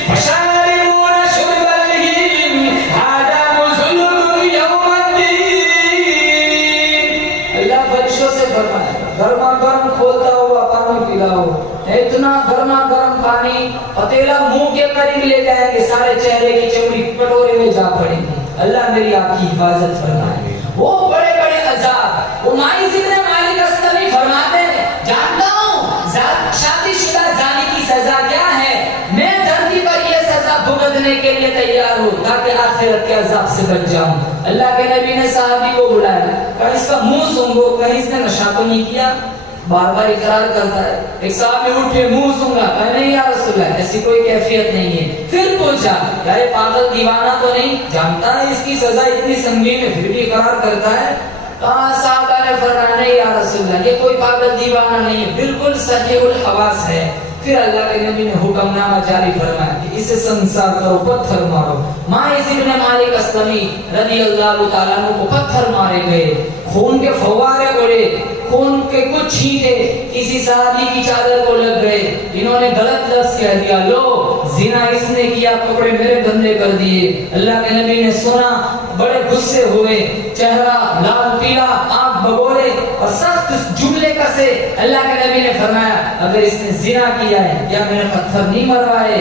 فشاربون شرب الہیم ھذا نزلکم یوم الدین. اللہ فرشتوں سے فرمایا گرما گرم کھولتا ہوا پانی پلاؤ. اتنا گرما گرم پانی پتیلا منہ کے قریب لے جائیں گے, سارے چہرے کی چمڑی کٹورے میں جا پڑیں گی. اللہ میری آپ کی حفاظت فرمائے. وہ بڑے بڑے عذاب, وہ ماعز بن مالک اسلمی فرماتے ہیں جانتا ہوں شادی شدہ زانی کی سزا کیا ہے, میں دھرتی پر یہ سزا بھگتنے کے لیے تیار ہوں تاکہ آخرت کے عذاب سے بچ جاؤں. اللہ کے نبی نے صحابی کو بلایا, کہا اس کا منہ سونگو, کہیں اس نے نشہ تو نہیں کیا؟ بار بار اقرار کرتا ہے. ایک صحابی اٹھے, منہ سونگا, کہا نہیں یا رسول اللہ ایسی کوئی کیفیت نہیں ہے. پھر پوچھا کیا یہ پاگل دیوانہ تو نہیں, جانتا ہے اس کی سزا اتنی سنگین ہے پھر بھی اقرار کرتا ہے؟ کہا صحابہ نے فرمایا نہیں یا رسول اللہ یہ کوئی پاگل دیوانہ نہیں ہے, بالکل صحیح الحواس ہے. پھر اللہ کے نبی نے حکم نامہ جاری فرمایا کہ اسے سنسار کرو، پتھر مارو۔ ماعز بن مالک اسلمی رضی اللہ تعالیٰ عنہ کو پتھر مارے گئے، خون کے فوارے اڑے، خون کے کچھ چھینٹے کسی صحابی کی چادر کو لگ گئے۔ انہوں نے غلط لفظ کہہ دیا، لو زنا اس نے کیا، کپڑے میرے گندے کر دیے۔ اللہ کے نبی نے سنا، بڑے غصے ہوئے، چہرہ لال پیلا، آنکھ بگولے اور سخت جملے کسے۔ اللہ کے نبی نے فرمایا اگر اس نے زنا کیا ہے یا میرے پتھر نہیں مروائے،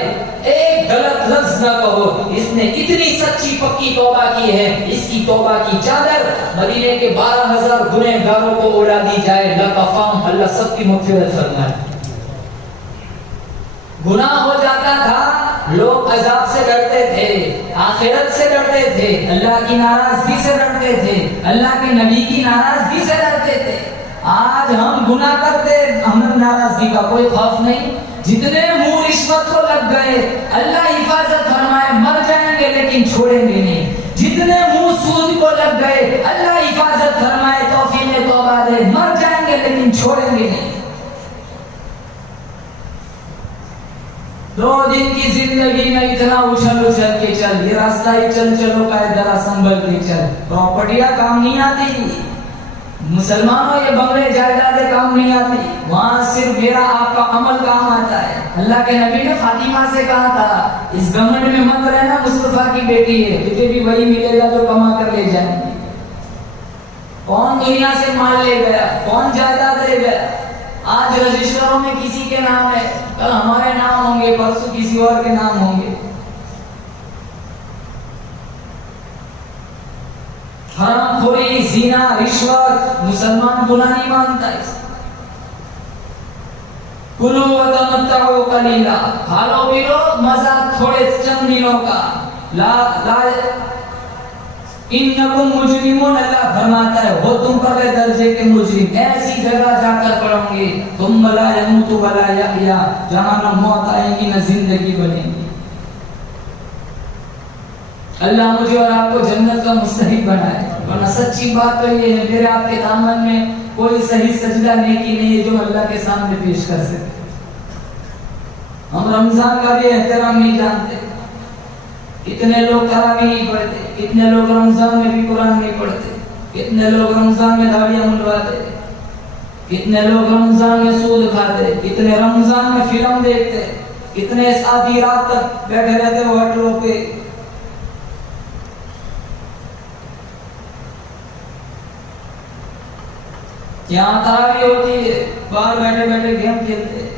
ایک غلط لفظ نہ کہو۔ اس نے اتنی سچی پکی توبہ کی ہے، اس کی توبہ کی چادر مدینے کے 12,000 گنہگاروں کو اڑا دی جائے، لکفام، اللہ سب کی مغفرت فرمائے۔ گناہ ہو جاتا تھا، لوگ عذاب سے ڈرتے تھے، آخرت سے ڈرتے تھے، اللہ کی ناراضگی سے ڈرتے تھے، اللہ کے نبی کی ناراضگی سے ڈرتے تھے۔ آج ہم گناہ کرتے، ہمیں ناراضگی کا کوئی خوف نہیں۔ جتنے منہ رشوت کو لگ گئے، اللہ حفاظت فرمائے، مر جائیں گے لیکن چھوڑیں گے نہیں۔ جتنے منہ سود کو لگ گئے، اللہ حفاظت فرمائے، توفیق توبہ دے، مر جائیں گے لیکن چھوڑیں گے نہیں۔ 2 دن کی زندگی میں اتنا اچھل اچھل کے چل، یہ راستہ ہی چل چلو کا ہے، ذرا سنبھل کے چل۔ پراپرٹیاں کام نہیں آتی مسلمانوں، یہ بنگلے جائیدادیں کام نہیں آتی، وہاں صرف میرا آپ کا عمل کام آتا ہے۔ اللہ کے نبی نے فاطمہ سے کہا تھا اس گھمنڈ میں مت رہنا، مصطفیٰ کی بیٹی ہے، تجھے بھی وہی ملے گا جو کما کر لے جائیں گے۔ کون دنیا سے مال لے گیا، کون جائیداد لے گیا؟ آج رجسٹروں میں کسی کے نام ہے، کل ہمارے نام ہوں گے، پرسوں کسی اور کے نام ہوں گے۔ حرام خوری، زنا، رشوت، مسلمان گناہ نہیں مانتا ہے۔ کلو وتمتعوا قلیلا، کھالو پیلو، مزہ تھوڑے چند دنوں کا۔ لا انکم مجرمون، اللہ فرماتا ہے وہ تم پگے درجے کے مجرم، ایسی جگہ جا کر پڑھو گے تم لا یموت ولا یحیا، جہاں نہ موت آئے گی نہ زندگی بنے گی۔ اللہ مجھے اور آپ کو جنت کا مستحق بنائے، ورنہ سچی بات تو یہ ہے میرے آپ کے دامن میں کوئی صحیح سجدہ نیکی نہیں ہے جو اللہ کے سامنے پیش کر سکے۔ ہم رمضان کا بھی احترام نہیں جانتے، کتنے لوگ تراویح نہیں پڑھتے، کتنے لوگ رمضان میں بھی قرآن نہیں پڑھتے، کتنے لوگ رمضان میں داڑیاں منڈواتے، کتنے لوگ رمضان میں سود کھاتے، کتنے رمضان میں فلم دیکھتے، کتنے آدھی رات تک بیٹھے رہتے ہوٹلوں پہ۔ یہاں تراویح ہوتی ہے، باہر بیٹھے بیٹھے گیم کھیلتے ہیں،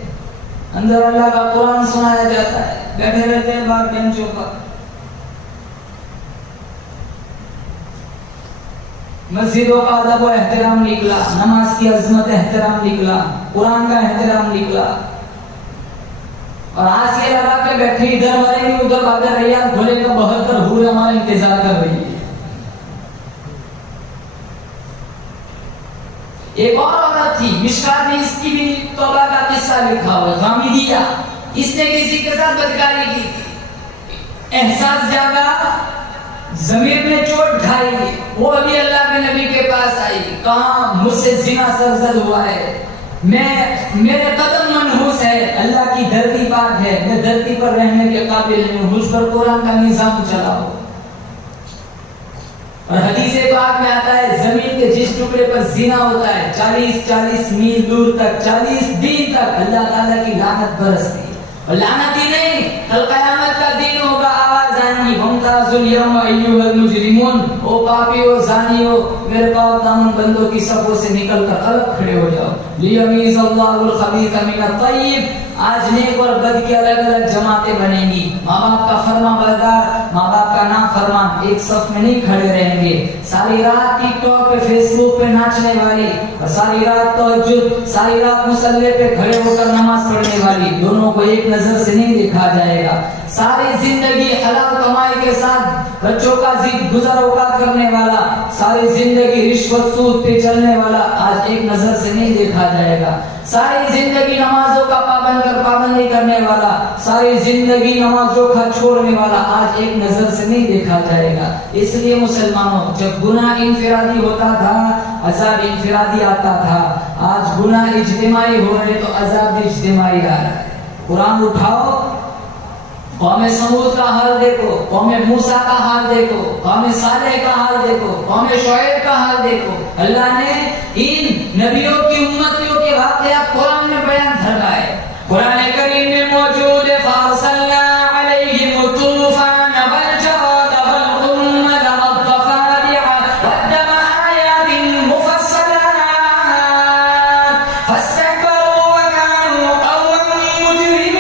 اندر اللہ کا قرآن سنایا جاتا ہے، بیٹھے رہتے ہیں باہر بینچوں پر۔ مسجدوں کا ادب و احترام نکلا، نماز کی عظمت احترام نکلا، قرآن کا احترام نکلا، اور آج یہ لگا کے بیٹھے ادھر مریں گے ادھر بھاگے ریاض بھولے کا 72 حور ہمارا انتظار کر رہی ہے۔ ایک اور عورت تھی، مشکات میں اس کی بھی توبہ کا قصہ لکھا ہوا، غامدیہ، اس نے کسی کے ساتھ بدکاری کی تھی، احساس جاگا، ضمیر میں چوٹ کھائی، وہ ابھی اللہ کے نبی کے پاس آئی، کہا مجھ سے زنا سرزد ہوا ہے، میرے قدم منحوس ہے، اللہ کی دھرتی پاک ہے، میں دھرتی پر رہنے کے قابل نہیں ہوں، مجھ پر قرآن کا نظام چلاؤ۔ اور حدیث پاک میں آتا ہے زمین کے جس ٹکڑے پر زنا ہوتا ہے 40 میل دور تک، 40 دن تک اللہ تعالیٰ کی لعنت برستی ہے، اور لعنت ہی نہیں، کل قیامت کا دن ہوگا، آواز آئیں گی وَامْتَازُوا الْيَوْمَ أَيُّهَا الْمُجْرِمُونَ، او پاپیو زانیو میرے پاک دامن بندوں کی صفوں سے نکل کر الگ کھڑے ہو جاؤ، لِيَمِيزَ اللَّهُ الْخَبِيثَ مِنَ الطَّيِّبِ۔ آج نیک اور بد کی الگ الگ جماعتیں بنیں گی، ماں باپ کا فرما بردار، ماں باپ کا نافرمان ایک صف میں نہیں کھڑے رہیں گے، ساری رات ٹک ٹاک پہ فیس بک پہ ناچنے والی، اور ساری رات تہجد، ساری رات مصلی پہ کھڑے ہو کر نماز پڑھنے والی، دونوں کو ایک نظر سے نہیں دیکھا جائے گا۔ ساری زندگی حلال کمائی کے ساتھ بچوں کا گزر اوقات کرنے والا، ساری زندگی رشوت سود پہ چلنے والا آج ایک نظر سے نہیں دیکھا جائے گا۔ ساری زندگی نمازوں کا پابندی کرنے والا، ساری زندگی نمازوں کا چھوڑنے والا آج ایک نظر سے نہیں دیکھا جائے گا۔ اس لیے مسلمانوں، جب گناہ انفرادی ہوتا تھا عذاب انفرادی آتا تھا، آج گناہ اجتماعی ہو رہے تو عذاب اجتماعی آ رہا ہے۔ قرآن اٹھاؤ، قوم سمود کا حال دیکھو، قوم موسیٰ کا حال دیکھو، قوم صالح کا حال دیکھو، قوم شعیب کا حال دیکھو. اللہ نے ان نبیوں کی امتیوں کے واقعات قرآن میں بیان فرمائے. قرآن کریم میں موجود ہے فَأَرْسَلْنَا عَلَيْهِمُ الطُّوفَانَ وَالْجَرَادَ وَالْقُمَّلَ وَالضَّفَادِعَ وَالدَّمَ آيَاتٍ مُفَصَّلَاتٍ فَاسْتَكْبَرُوا وَكَانُوا قَوْمًا مُجْرِمِينَ.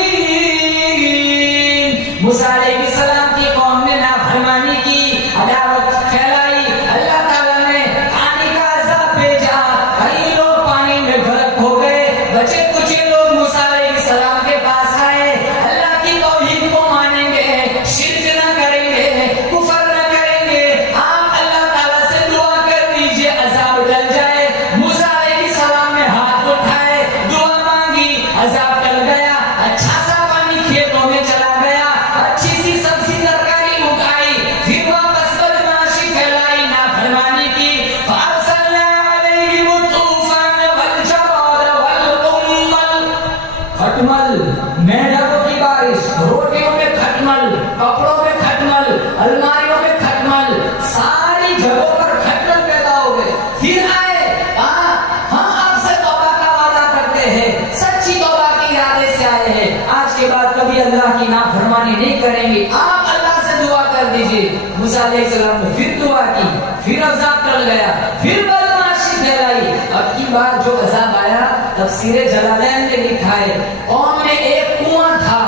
موسیٰ علیہ السلام کی قوم نے نافرمانی کی، عداوت پھیلائی. اللہ تعالیٰ نے پانی کا عذاب بھیجا، کئی لوگ پانی میں غرق ہو گئے. بچے کچھ لوگ موسیٰ علیہ السلام کے پاس آئے، اللہ کی توحید کو مانیں گے، شرک نہ کریں گے، کفر نہ کریں گے، آپ اللہ تعالیٰ سے دعا کر دیجئے عذاب ٹل جائے. موسیٰ علیہ السلام نے ہاتھ اٹھائے، دعا مانگی، عذاب ٹل گیا. اچھا سا پانی کھیتوں میں چلا گیا، اچھی سی سبزی ترکاری اگائی، پھر واپس بدمعاشی پھیلائی، نافرمانی کی. فَأَرْسَلْنَا عَلَيْهِمُ الطُّوفَانَ وَالْجَرَادَ وَالْقُمَّلَ. کھٹمل، مینڈکوں کی بارش، روٹیوں میں کھٹمل، کپڑوں میں کھٹمل، الماریوں میں کھٹمل، ساری جگہوں پر کھٹمل پیدا ہو گئے. پھر آئے، ہم آپ سے توبہ کا وعدہ کرتے ہیں، سچی توبہ کے ارادے سے آئے ہیں، آج کے بعد کبھی اللہ کی نافرمانی نہیں کریں گے، آپ اللہ سے دعا کر دیجئے. موسیٰ علیہ السلام نے پھر دعا کی، پھر عذاب ٹل گیا، پھر بدمعاشی پھیلائی. اب کی بار جو عذاب آیا، تفسیر جلالین نے لکھا ہے قوم میں ایک کنواں تھا،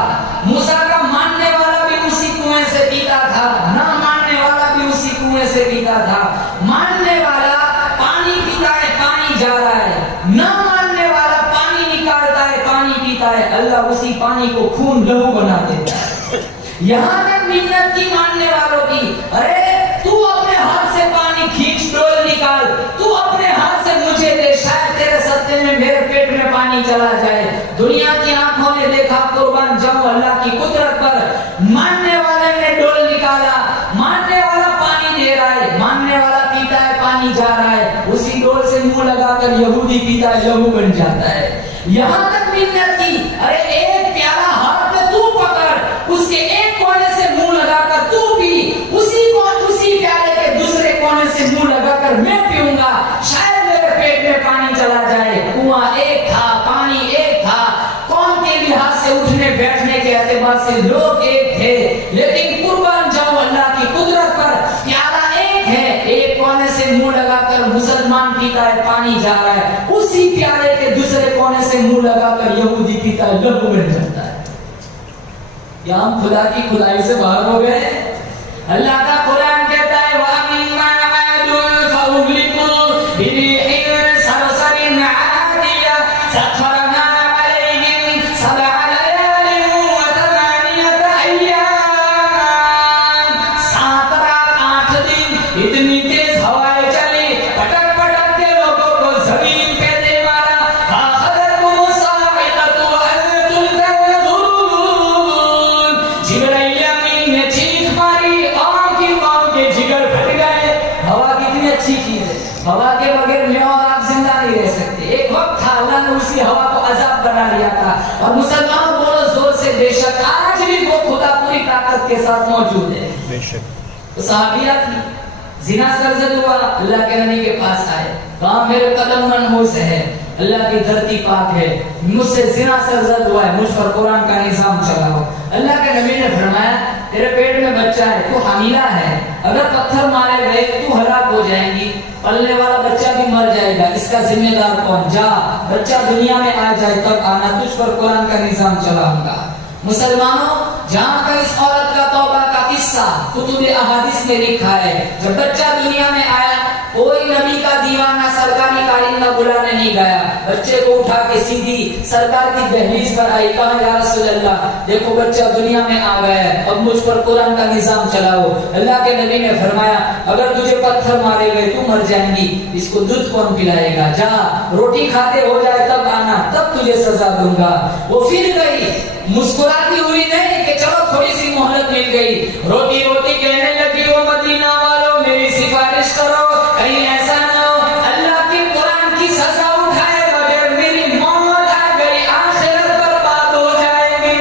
موسیٰ کا ماننے والا بھی اسی کنویں سے پیتا تھا، نہ ماننے والا بھی اسی کنویں سے پیتا تھا. ماننے والا پانی پیتا ہے، پانی جا رہا ہے، نہ ماننے والا پانی نکالتا ہے، پانی پیتا ہے، اللہ اسی پانی کو خون لہو بنا دیتا ہے. یہاں تک منت کی ماننے والوں کی، ارے تو اپنے ہاتھ سے پانی کھینچ ڈول نکال، تو اپنے ہاتھ سے مجھے دے، شاید تیرے صدقے میں میرے پیٹ میں پانی چلا جائے. دنیا کی آنکھوں نے دیکھا، قربان جاؤں اللہ کی قدرت پر. ماننے والے نے ڈول نکالا، ماننے والا پانی دے رہا ہے، ماننے والا پیتا ہے، پانی جا رہا ہے، اسی ڈول سے منہ لگا کر یہودی پیتا ہے، لہو بن جاتا ہے. یہاں تک منت کی، ارے ایک پیالہ ہاتھ میں تو پکڑ، اس کے ایک کونے سے منہ لگا کر تو پی، اسی پیالے کے دوسرے کونے سے منہ لگا کر میں پیوں گا، شاید میرے پیٹ میں پانی چلا جائے. کنواں ایک تھا، پانی ایک تھا، قوم کے لحاظ سے اٹھنے بیٹھنے کے اعتبار سے لوگ ایک تھے، لیکن قربان جاؤں اللہ کی قدرت پر، پیالہ ایک ہے، ایک کونے سے منہ لگا کر مسلمان پیتا ہے، پانی جا رہا ہے، اسی پیالے کے دوسرے کونے سے منہ لگا کر یہودی پیتا ہے، لہو بن جاتا ہے. یا ہم خدا کی خدائی سے باہر ہو گئے. اللہ کا قرآن کہتا ہے وَأَمَّا عَادٌ فَأُهْلِكُوا بِرِيحٍ صَرْصَرٍ عَاتِيَةٍ سَخَّرَهَا عَلَيْهِمْ 7 لَيَالٍ و8 أَيَّامٍ. 7 رات 8 دن اتنی تیز ہوائیں چلی، پٹک پٹک کے لوگوں کو زمین پہ دے مارا. فَأَخَذَتْهُمُ الصَّاعِقَةُ وَأَنْتُمْ تَنظُرُونَ. جبرائیل امین نے چیخ ماری، قوم کے جگر پھٹ گئے. ہوا کتنی اچھی چیز ہے، ہوا کے بغیر میں اور آپ زندہ نہیں رہ سکتے. ایک وقت تھا اللہ نے اسی ہوا کو عذاب بنا لیا تھا. اور مسلمان بولو زور سے بے شک، آج بھی وہ خدا پوری طاقت کے ساتھ موجود ہے. بے شک. تو صحابیہ تھی، زنا سرزد ہوا، اللہ کے نبی کے پاس آئے، کہا میرے قدم منحوس ہے، اللہ کی دھرتی پاک ہے، مجھ سے زنا سرزد ہوا ہے، مجھ پر قرآن کا نظام چلاؤ. اللہ کے نبی نے فرمایا تیرے پیٹ میں بچہ ہے، تو حاملہ ہے، اگر پتھر مارے گئے تو ہلاک ہو جائیں گی، پلنے والا بچہ بھی مر جائے گا، اس کا ذمہ دار کون؟ جا بچہ دنیا میں آ جائے تب آنا، تجھ پر قرآن کا نظام چلاؤں گا. مسلمانوں، جہاں کا اس عورت کا توبہ کا قصہ کتب احادیث میں لکھا ہے، جب بچہ دنیا میں آیا کوئی نبی کا دیوانہ سرکاری کارندہ بلانے نہیں گیا، بچے کو اٹھا کے سیدھی سرکار کی دہلیز پر آئی، کہا یا رسول اللہ دیکھو بچہ دنیا میں آ گیا ہے، اب مجھ پر قرآن کا نظام چلاؤ. اللہ کے نبی نے فرمایا اگر تجھے پتھر مارے گئے تو مر جائیں گی، اس کو دودھ کون پلائے گا؟ جا روٹی کھاتے ہو جائے تب آنا، تب تجھے سزا دوں گا. وہ پھر گئی، مسکراتی ہوئی نہیں کہ چلو تھوڑی سی مہلت مل گئی، روٹی روٹی کہنے لگی وہ مدینہ والوں میری سفارش کرو، کہیں ایسا نہ ہو اللہ کی قرآن کی سزا اٹھائے بغیر میری موت آ گئی، آخرت برباد ہو جائے گی.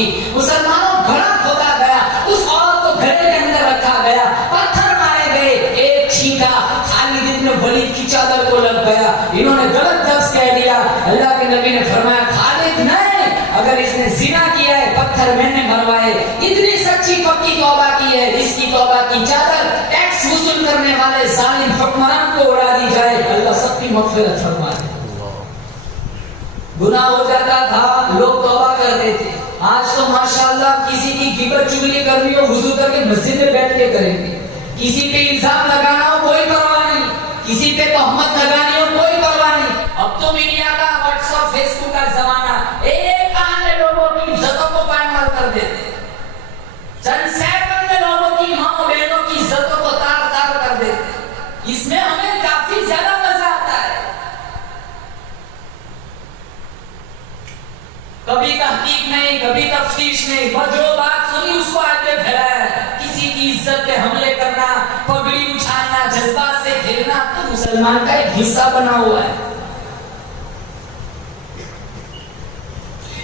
کی. مسلمانوں گھڑا کھودا گیا, اس عورت کو گھڑے کے اندر رکھا گیا, پتھر مارے گئے, ایک چھینٹا خالد ابن ولید کی چادر کو لگ گیا. انہوں نے غلط لفظ کہہ دیا. اللہ کے نبی نے فرمایا خالد نہیں, اگر اس نے زنا کیا ہے پتھر میں نے مروائے. اتنی سچی پکی توبہ کی ہے جس کی توبہ کی چادر ٹیکس وصول کرنے والے ظالم حکمران کو اڑا دی جائے. اللہ سب کی مغفرت فرمائے. گناہ ہو جاتا تھا, لوگ توبہ کرتے تھے. آج تو ماشاءاللہ کسی کی غیبت چغلی کرنی ہو وضو کر کے مسجد میں بیٹھ کے کریں گے. کسی پہ الزام لگانا ہو کوئی پرواہ نہیں, کسی پہ تہمت لگانی ہو کوئی پرواہ نہیں. اب تو میڈیا کا واٹس ایپ فیس بک کا زمانہ, ایک آنے لوگوں کی عزتوں کو پائمال کر دیتے, چند سیکنڈ میں لوگوں کی ماں بہنوں کی عزتوں کو تار تار کر دیتے. اس میں ہمیں کافی زیادہ مزہ آتا ہے. کبھی تحقیق نہیں, کبھی تفتیش نہیں, اور جو بات سنی اس کو آگے پھیلایا. کسی کی عزت پہ حملے کرنا, پگڑی اچھالنا, جذبات سے کھیلنا تو مسلمان کا ایک حصہ بنا ہوا ہے.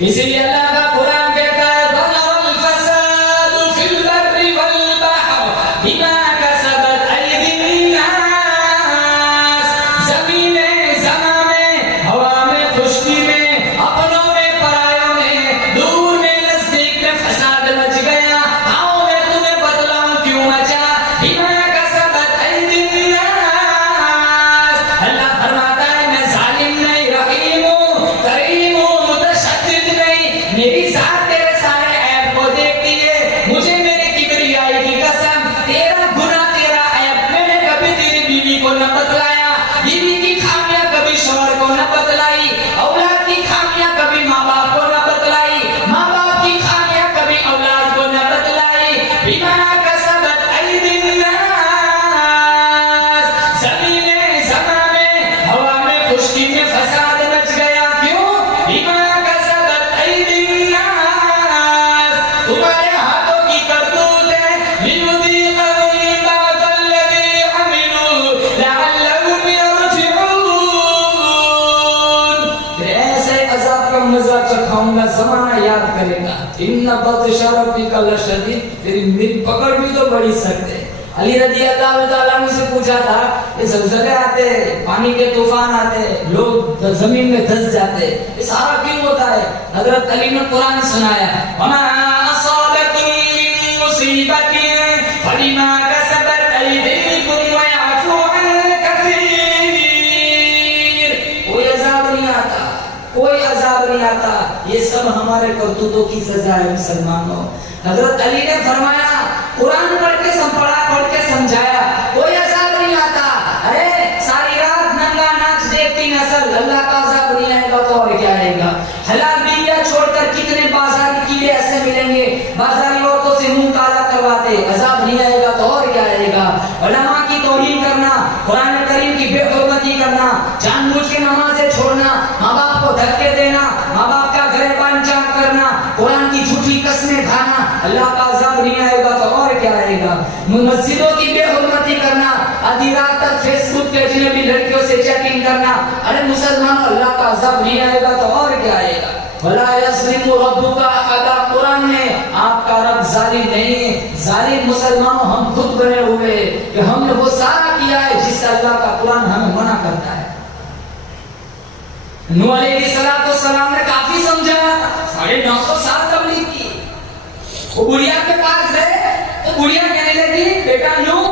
اسی لیے اللہ کا قرآن کہتا ہے ظہر الفساد فی البر والبحر بما کسبت ایدی الناس. زمین میں, زماں میں, ہوا میں, خشکی میں, اپنوں میں, پرایوں میں, دور میں, نزدیک میں فساد مچ گیا. آؤ میں تمہیں بتلاؤں کیوں مچا. بما کسبت ایدی الناس. اللہ فرماتا ہے میں ظالم نہیں, رحیم ہوں, کریم ہوں, متشدد نہیں. میری ذات تیرے سارے عیب کو دیکھتی ہے. مجھے میرے کبریائی کی قسم, تیرا گناہ تیرا عیب میں نے کبھی تیری بیوی کو نہ بتلایا, بیوی کی خامیاں کبھی شوہر کو نہ بتلائی, اولاد کی خامیاں کبھی ماں باپ کو نہ بتلائی, ماں باپ کی خامیاں کبھی اولاد کو نہ بتلائی. بما کسبت ایدی الناس. زمین میں, زماں میں, ہوا میں, خشکی میں فساد مچ گیا. کیوں؟ بما کسبت ایدی الناس. تمہارے ہاتھوں کی کرتوت ہے. لِنُذِيقَهُم بَعْضَ الَّذِي عَمِلُوا لَعَلَّهُمْ يَرْجِعُونَ. پھر ایسے عذاب کا مزہ چکھاؤں گا, زمانہ یاد کرے گا. اِنَّ بَطْشَ رَبِّكَ لَشَدِيدٌ. تیری میری پکڑ بھی تو بڑی سخت ہے. علی رضی اللہ تعالیٰ عنہ سے پوچھا تھا, یہ زلزلے آتے, پانی کے طوفان آتے, لوگ زمین میں دھس جاتے, یہ سارا کیوں ہوتا ہے؟ حضرت علی نے قرآن سنایا, وَمَا أَصَابَكُم مِّن مُّصِيبَةٍ فَبِمَا كَسَبَتْ أَيْدِيكُمْ وَيَعْفُو عَن كَثِيرٍ. کوئی عذاب نہیں آتا, کوئی عذاب نہیں آتا, یہ سب ہمارے کرتوتوں کی سزا ہے. مسلمانوں, حضرت علی نے فرمایا, قرآن پڑھ کے پڑھ کے سمجھایا, کوئی عذاب نہیں آتا. ارے ساری رات ننگا ناچ دیکھتی نسل, اللہ کا عذاب نہیں آئے گا تو اور کیا آئے گا. حلال بیویاں چھوڑ کر کتنے بازاری کیڑے ایسے ملیں گے, بازاری عورتوں سے منہ کالا کرواتے, عذاب نہیں آئے گا تو اور کیا آئے گا. علماء کی توہین کرنا, قرآن کریم کی بے حرمتی کرنا, جان بوجھ کے نمازیں چھوڑنا, ماں باپ کو دھکے دینا, ماں باپ کا گریبان چاک کرنا, قرآن کی جھوٹی قسمیں کھانا, اللہ کا عذاب نہیں آئے گا تو اور کیا آئے گا. مسجدوں کی بے حرمتی کرنا, آدھی رات تک فیس بک کے اجنبی لڑکیوں سے چیٹنگ کرنا, ارے مسلمانوں اللہ کا عذاب نہیں آئے گا تو اور کیا آئے گا. وَلَا يَظْلِمُ رَبُّكَ أَحَدًا. قرآن میں آپ کا رب ظالم نہیں ہے. ظالم مسلمانوں ہم خود بنے ہوئے کہ ہم نے وہ سارا کیا ہے جس سے اللہ کا قرآن ہمیں منع کرتا ہے. نوح علیہ السلام نے کافی سمجھایا, 950 سال تبلیغ کی. وہ بڑھیا کے پاس گئے تو بڑھیا کہنے لگی, بیٹا نوح,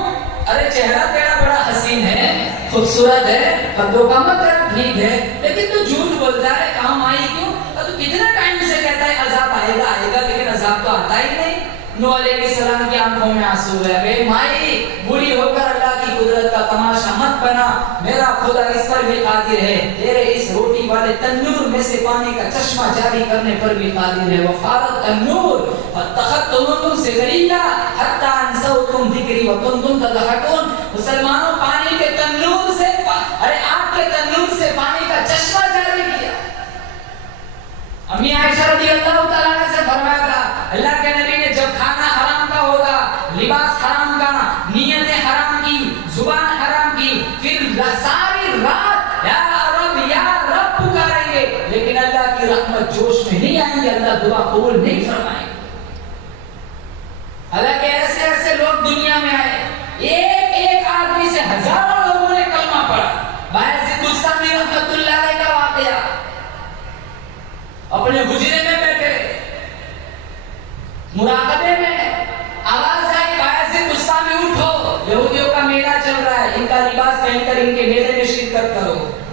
ارے چہرہ تیرا بڑا حسین ہے, خوبصورت ہے, قدو قامت تیرا ٹھیک ہے, لیکن تو جھوٹ بولتا ہے, کام آئی کیوں؟ اور تو کتنا ٹائم سے کہتا ہے عذاب آئے گا, لیکن عذاب تو آتا ہی نہیں. نوح علیہ السلام کی آنکھوں میں آنسو ہے. بے مائی, بری ہو کر اللہ کی قدرت کا تماشا مت بنا, میرا خدا اس پر بھی قادر ہے, تیرے اس روٹی والے تنور میں سے پانی کا چشمہ جاری کرنے پر بھی قادر ہے. وفارت النور فاتخذتم سخریا حتی انسوکم ذکری وکنتم تضحکون. مسلمانوں, پانی کے تنور سے, ارے آگ کے تنور سے پانی کا چشمہ جاری کیا. امی عائشہ رضی اللہ تعالیٰ عنہ سے فرمایا تھا, اللہ کے نبی نے جب کھانا حرام کا ہوگا, لباس حرام کا, نیتیں حرام کی, زبان حرام کی, پھر ساری رات یا رب پکاریں گے, لیکن اللہ کی رحمت جوش میں نہیں آئیں گے, اللہ دعا قبول نہیں فرمائیں گے.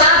7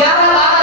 11, 12,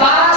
12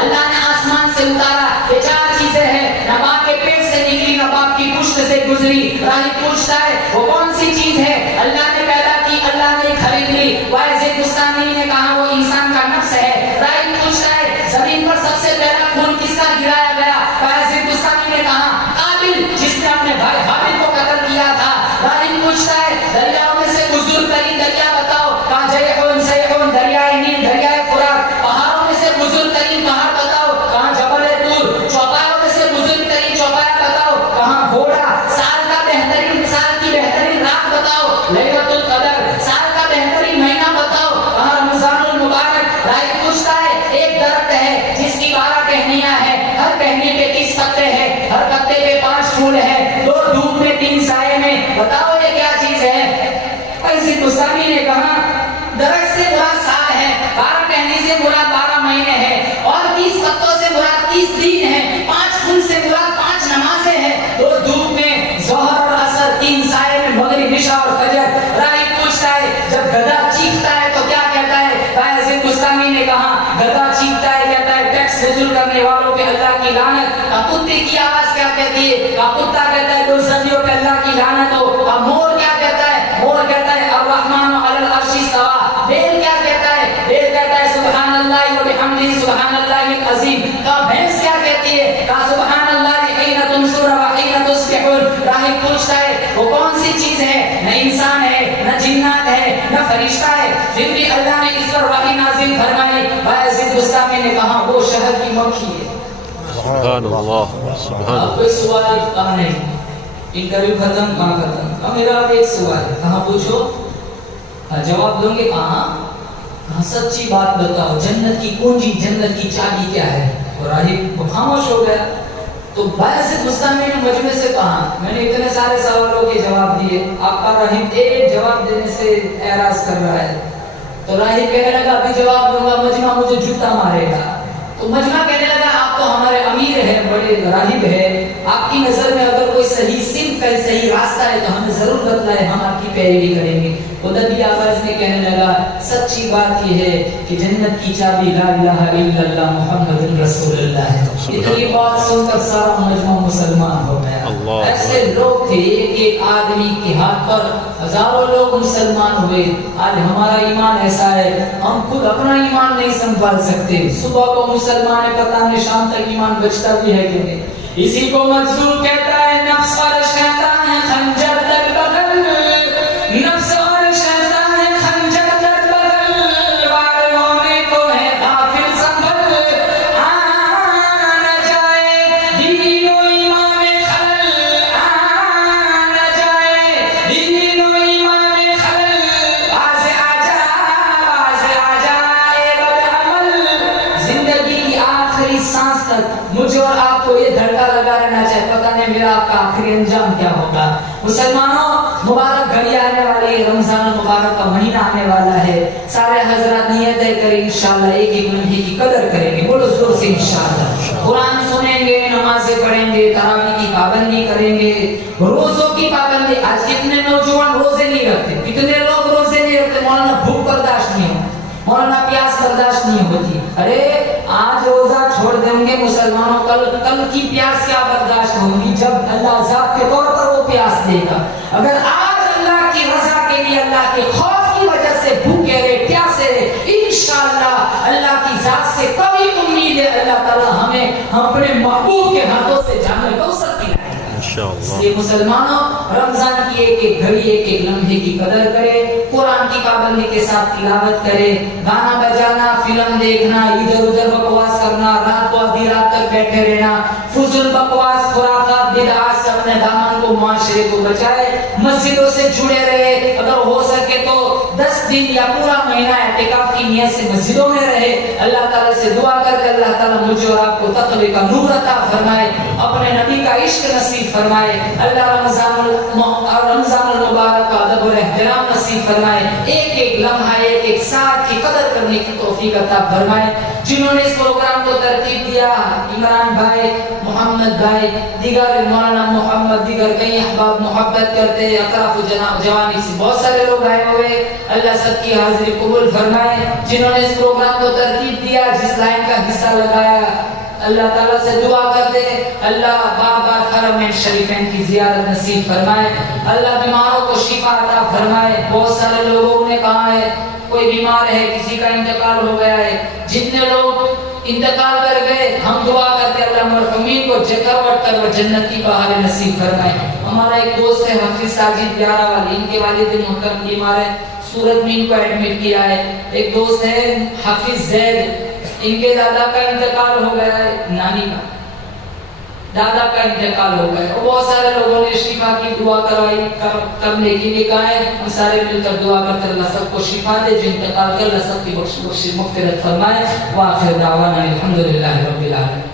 اللہ نے آسمان سے اتارا. یہ چار چیزیں ہیں, نہ باپ کے پیٹ سے نکلی نہ باپ کی پشت سے گزری. راہب پوچھتا ہے وہ کون سی چیز ہے؟ اللہ نے پیدا کی, اللہ نے خرید لی. واعظ بستانی نے کہا وہ انسان کا نفس ہے. راہب پوچھتا ہے زمین پر سب سے پہلا خون کس کا گرایا گیا؟ واعظ بستانی نے کہا قابل, جس نے اپنے بھائی حابل کو قتل کیا تھا. راہب پوچھتا ہے دریاؤں میں سے بزرگ ترین دریا بتاؤ. کہاں جیحون, سیحون, دریائے نیل, دریائے فرات. پہاڑوں میں سے بزرگ ترین پہاڑ بتاؤ. کہاں جبل طور. چوپایوں میں سے بزرگ ترین چوپایا بتاؤ. کہاں گھوڑا. سال کا بہترین, سال کی بہترین رات بتاؤ. لیلۃ القدر. سال کا بہترین مہینہ بتاؤ. کہاں رمضان المبارک. راہب پوچھتا ہے ایک درخت ہے جس کی 12 ٹہنیاں ہیں, ہر ٹہنی پہ 30 پتے ہیں, ہر پتے پہ 5 پھول ہیں, 2 دھوپ میں 3 سائے میں, بتاؤ یہ کیا چیز ہے؟ ایسی گستاخی نے کہا درخت سے مراد سال ہے, 12 ٹہنی سے مراد 12 مہینے ہیں, اور 30 پتوں سے مراد 30 دن ہیں, 5 پھول سے مراد 5 نمازیں ہیں, 2 دھوپ میں ظہر اور عصر, 3 سائے میں مغرب, عشاء اور فجر. راہب پوچھتا ہے جب گدھا چیختا ہے تو کیا کہتا ہے؟ ایسی گستاخی نے کہا گدھا چیختا ہے کہتا ہے ٹیکس وصول کرنے والوں پہ اللہ کی لعنت. کتے کی آواز کیا کہتی ہے؟ کتا کہتا ہے دوزخیوں پہ اللہ کی لعنت ہو. مور کیا کہتا ہے؟ مور کہتا ہے الرحمن علی العرش استوى. بیل کیا کہتا ہے؟ بیل کہتا ہے سبحان اللہ و بحمدہ سبحان اللہ العظیم. بھینس کیا کہتی ہے؟ سبحان اللہ حین تمسون و حین تصبحون. راہب پوچھتا ہے وہ کون سی چیز ہے؟ نہ انسان ہے, نہ جنات ہے, نہ فرشتہ ہے, پھر بھی اللہ نے اس پر وحی نازل فرمائی. باعث گستاخی نے کہا وہ شہد کی مکھی ہے. سبحان اللہ, سبحان اللہ. کوئی سوال کہاں نہیں, انٹرویو ختم, کہاں ختم. اب میرا ایک سوال ہے, کہاں پوچھو, جواب دوں گے کہاں. کہاں سچی بات بتاؤ, جنت کی کنجی, جنت کی چابی کیا ہے؟ اور راہب خاموش ہو گیا. تو باعث گستاخی نے مجمع سے کہا میں نے اتنے سارے سوالوں کے جواب دیے, آپ کا راہب ایک جواب دینے سے اعراض کر رہا ہے. تو راہب کہنے لگا ابھی جواب دوں گا, مجمع مجھے جوتا مارے گا. تو مجمع کہنے لگا آپ تو ہمارے امیر ہیں, بڑے راہب ہیں, آپ کی نظر میں اگر کوئی صحیح سمت کا صحیح راستہ ہے تو ہمیں ضرور بتلائے, ہم آپ کی پیروی کریں گے. وہ دبی آواز میں کہنے لگا سچی بات یہ ہے کہ جنت کی چابی لا الہ الا اللہ محمد رسول اللہ ہے. اتنی بات سن کر سارا مجمع مسلمان ہو گیا. ایسے لوگ تھے, ایک ایک آدمی کے ہاتھ پر ہزاروں لوگ مسلمان ہوئے. آج ہمارا ایمان ایسا ہے ہم خود اپنا ایمان نہیں سنبھال سکتے. صبح کو مسلمان ہے, پتہ نہیں شام تک ایمان بچتا بھی ہے کہ نہیں. اسی کو منظور کہتا ہے نفس اور شیطان ہے خنجر در بغل, نفس اور شیطان ہے خنجر در بغل, وار ہونے کو ہے غافل سنبھل, نہ جائے دین و ایمان میں خلل, نہ جائے دین و ایمان میں خلل, باز آ جا اے بدعمل. زندگی کی آخری سانس تک مجھے اور آپ کو یہ دھڑکا لگا رہنا چاہے, پتہ نہیں میرا آپ کا آخری انجام کیا ہوگا. مسلمانوں مبارک گھڑی آنے والی ہے, رمضان المبارک کا مہینہ آنے والا ہے. سارے حضرات نیتیں کریں انشاءاللہ ایک ایک لمحے کی قدر کریں گے. بولو زور سے انشاءاللہ. قرآن سنیں گے, نمازیں پڑھیں گے, تراویح کی پابندی کریں گے, روزوں کی پابندی. آج کتنے نوجوان روزے نہیں رکھتے, کتنے لوگ روزے نہیں رکھتے. مولانا بھوک برداشت نہیں ہوتی, مولانا پیاس برداشت نہیں ہوتی. ارے آج روزہ چھوڑ دیں گے مسلمانوں, کل کی پیاس کیا برداشت ہوگی جب اللہ عذاب کے طور پر وہ پیاس دے گا. اگر آج اللہ کی رضا کے لیے, اللہ کے خوف کی وجہ سے بھوکے رہے, پیاسے رہے, انشاءاللہ اللہ کی ذات سے کبھی امید ہے اللہ تعالی ہمیں اپنے محبوب کے ہاتھوں سے جانے کوثر پلائے. اس لیے مسلمانوں رمضان کی ایک ایک گھڑی, ایک ایک لمحے کی قدر کرے, قرآن کی پابندی کے ساتھ تلاوت کرے. گانا بجانا, فلم دیکھنا, ادھر ادھر بکواس کرنا, رات کو آدھی رات تک بیٹھے رہنا, فضول بکواس, خرافات, بدعات سے اپنے دامن کو, معاشرے کو بچائے. مسجدوں سے جڑے رہے, اگر ہو سکے تو 10 دن یا پورا مہینہ اعتکاف کی نیت سے مسجدوں میں رہے. اللہ تعالیٰ سے دعا کر کے اللہ تعالیٰ مجھے اور آپ کو تقوی کا نور عطا فرمائے, اپنے نبی کا عشق نصیب فرمائے. اللہ رمضان المبارک کا ادب اور احترام نصیب فرمائے. ایک ایک لمحہ, ایک ایک ساتھ کی قدر کرنے کی توفیق عطا فرمائے. جنہوں نے اس پروگرام کو ترتیب دیا عمران بھائی، محمد بھائی، دیگر مولانا محمد، دیگر کئی احباب محبت کرتے اطراف و جوانی سے بہت سارے لوگ آئے ہوئے، اللہ سب کی حاضری قبول فرمائے، جنہوں نے اس پروگرام کو ترتیب دیا، جس لائن کا حصہ لگایا، اللہ تعالیٰ سے دعا کرتے اللہ بار بار حرمین شریفین کی زیارت نصیب فرمائے، اللہ بیماروں کو شفا عطا فرمائے۔ بہت سارے لوگوں نے کہا ہے کوئی بیمار ہے، کسی کا انتقال ہو گیا ہے، جتنے لوگ انتقال کر گئے ہم دعا کرتے اللہ مرحومین کو کروٹ کر جنت کی بہار نصیب فرمائے۔ ہمارا ایک دوست ہے حفیظ ساجد پیارا والی، ان کے والد محترم بیمار ہے، سورت میں ان کو ایڈمٹ کیا ہے۔ ایک دوست ہے حفیظ زید، ان کے دادا کا انتقال ہو گیا ہے، نانی کا دادا کا انتقال ہو گیا ہے۔ بہت سارے لوگوں نے شفا کی دعا کروائی، کرنے کے لیے کہا ہے، ہم سارے مل کر دعا کرتے اللہ سب کو شفا دے، جو انتقال کر اللہ سب کی بخش مغفرت فرمائے۔ وآخر دعوانا الحمدللہ رب العالمین۔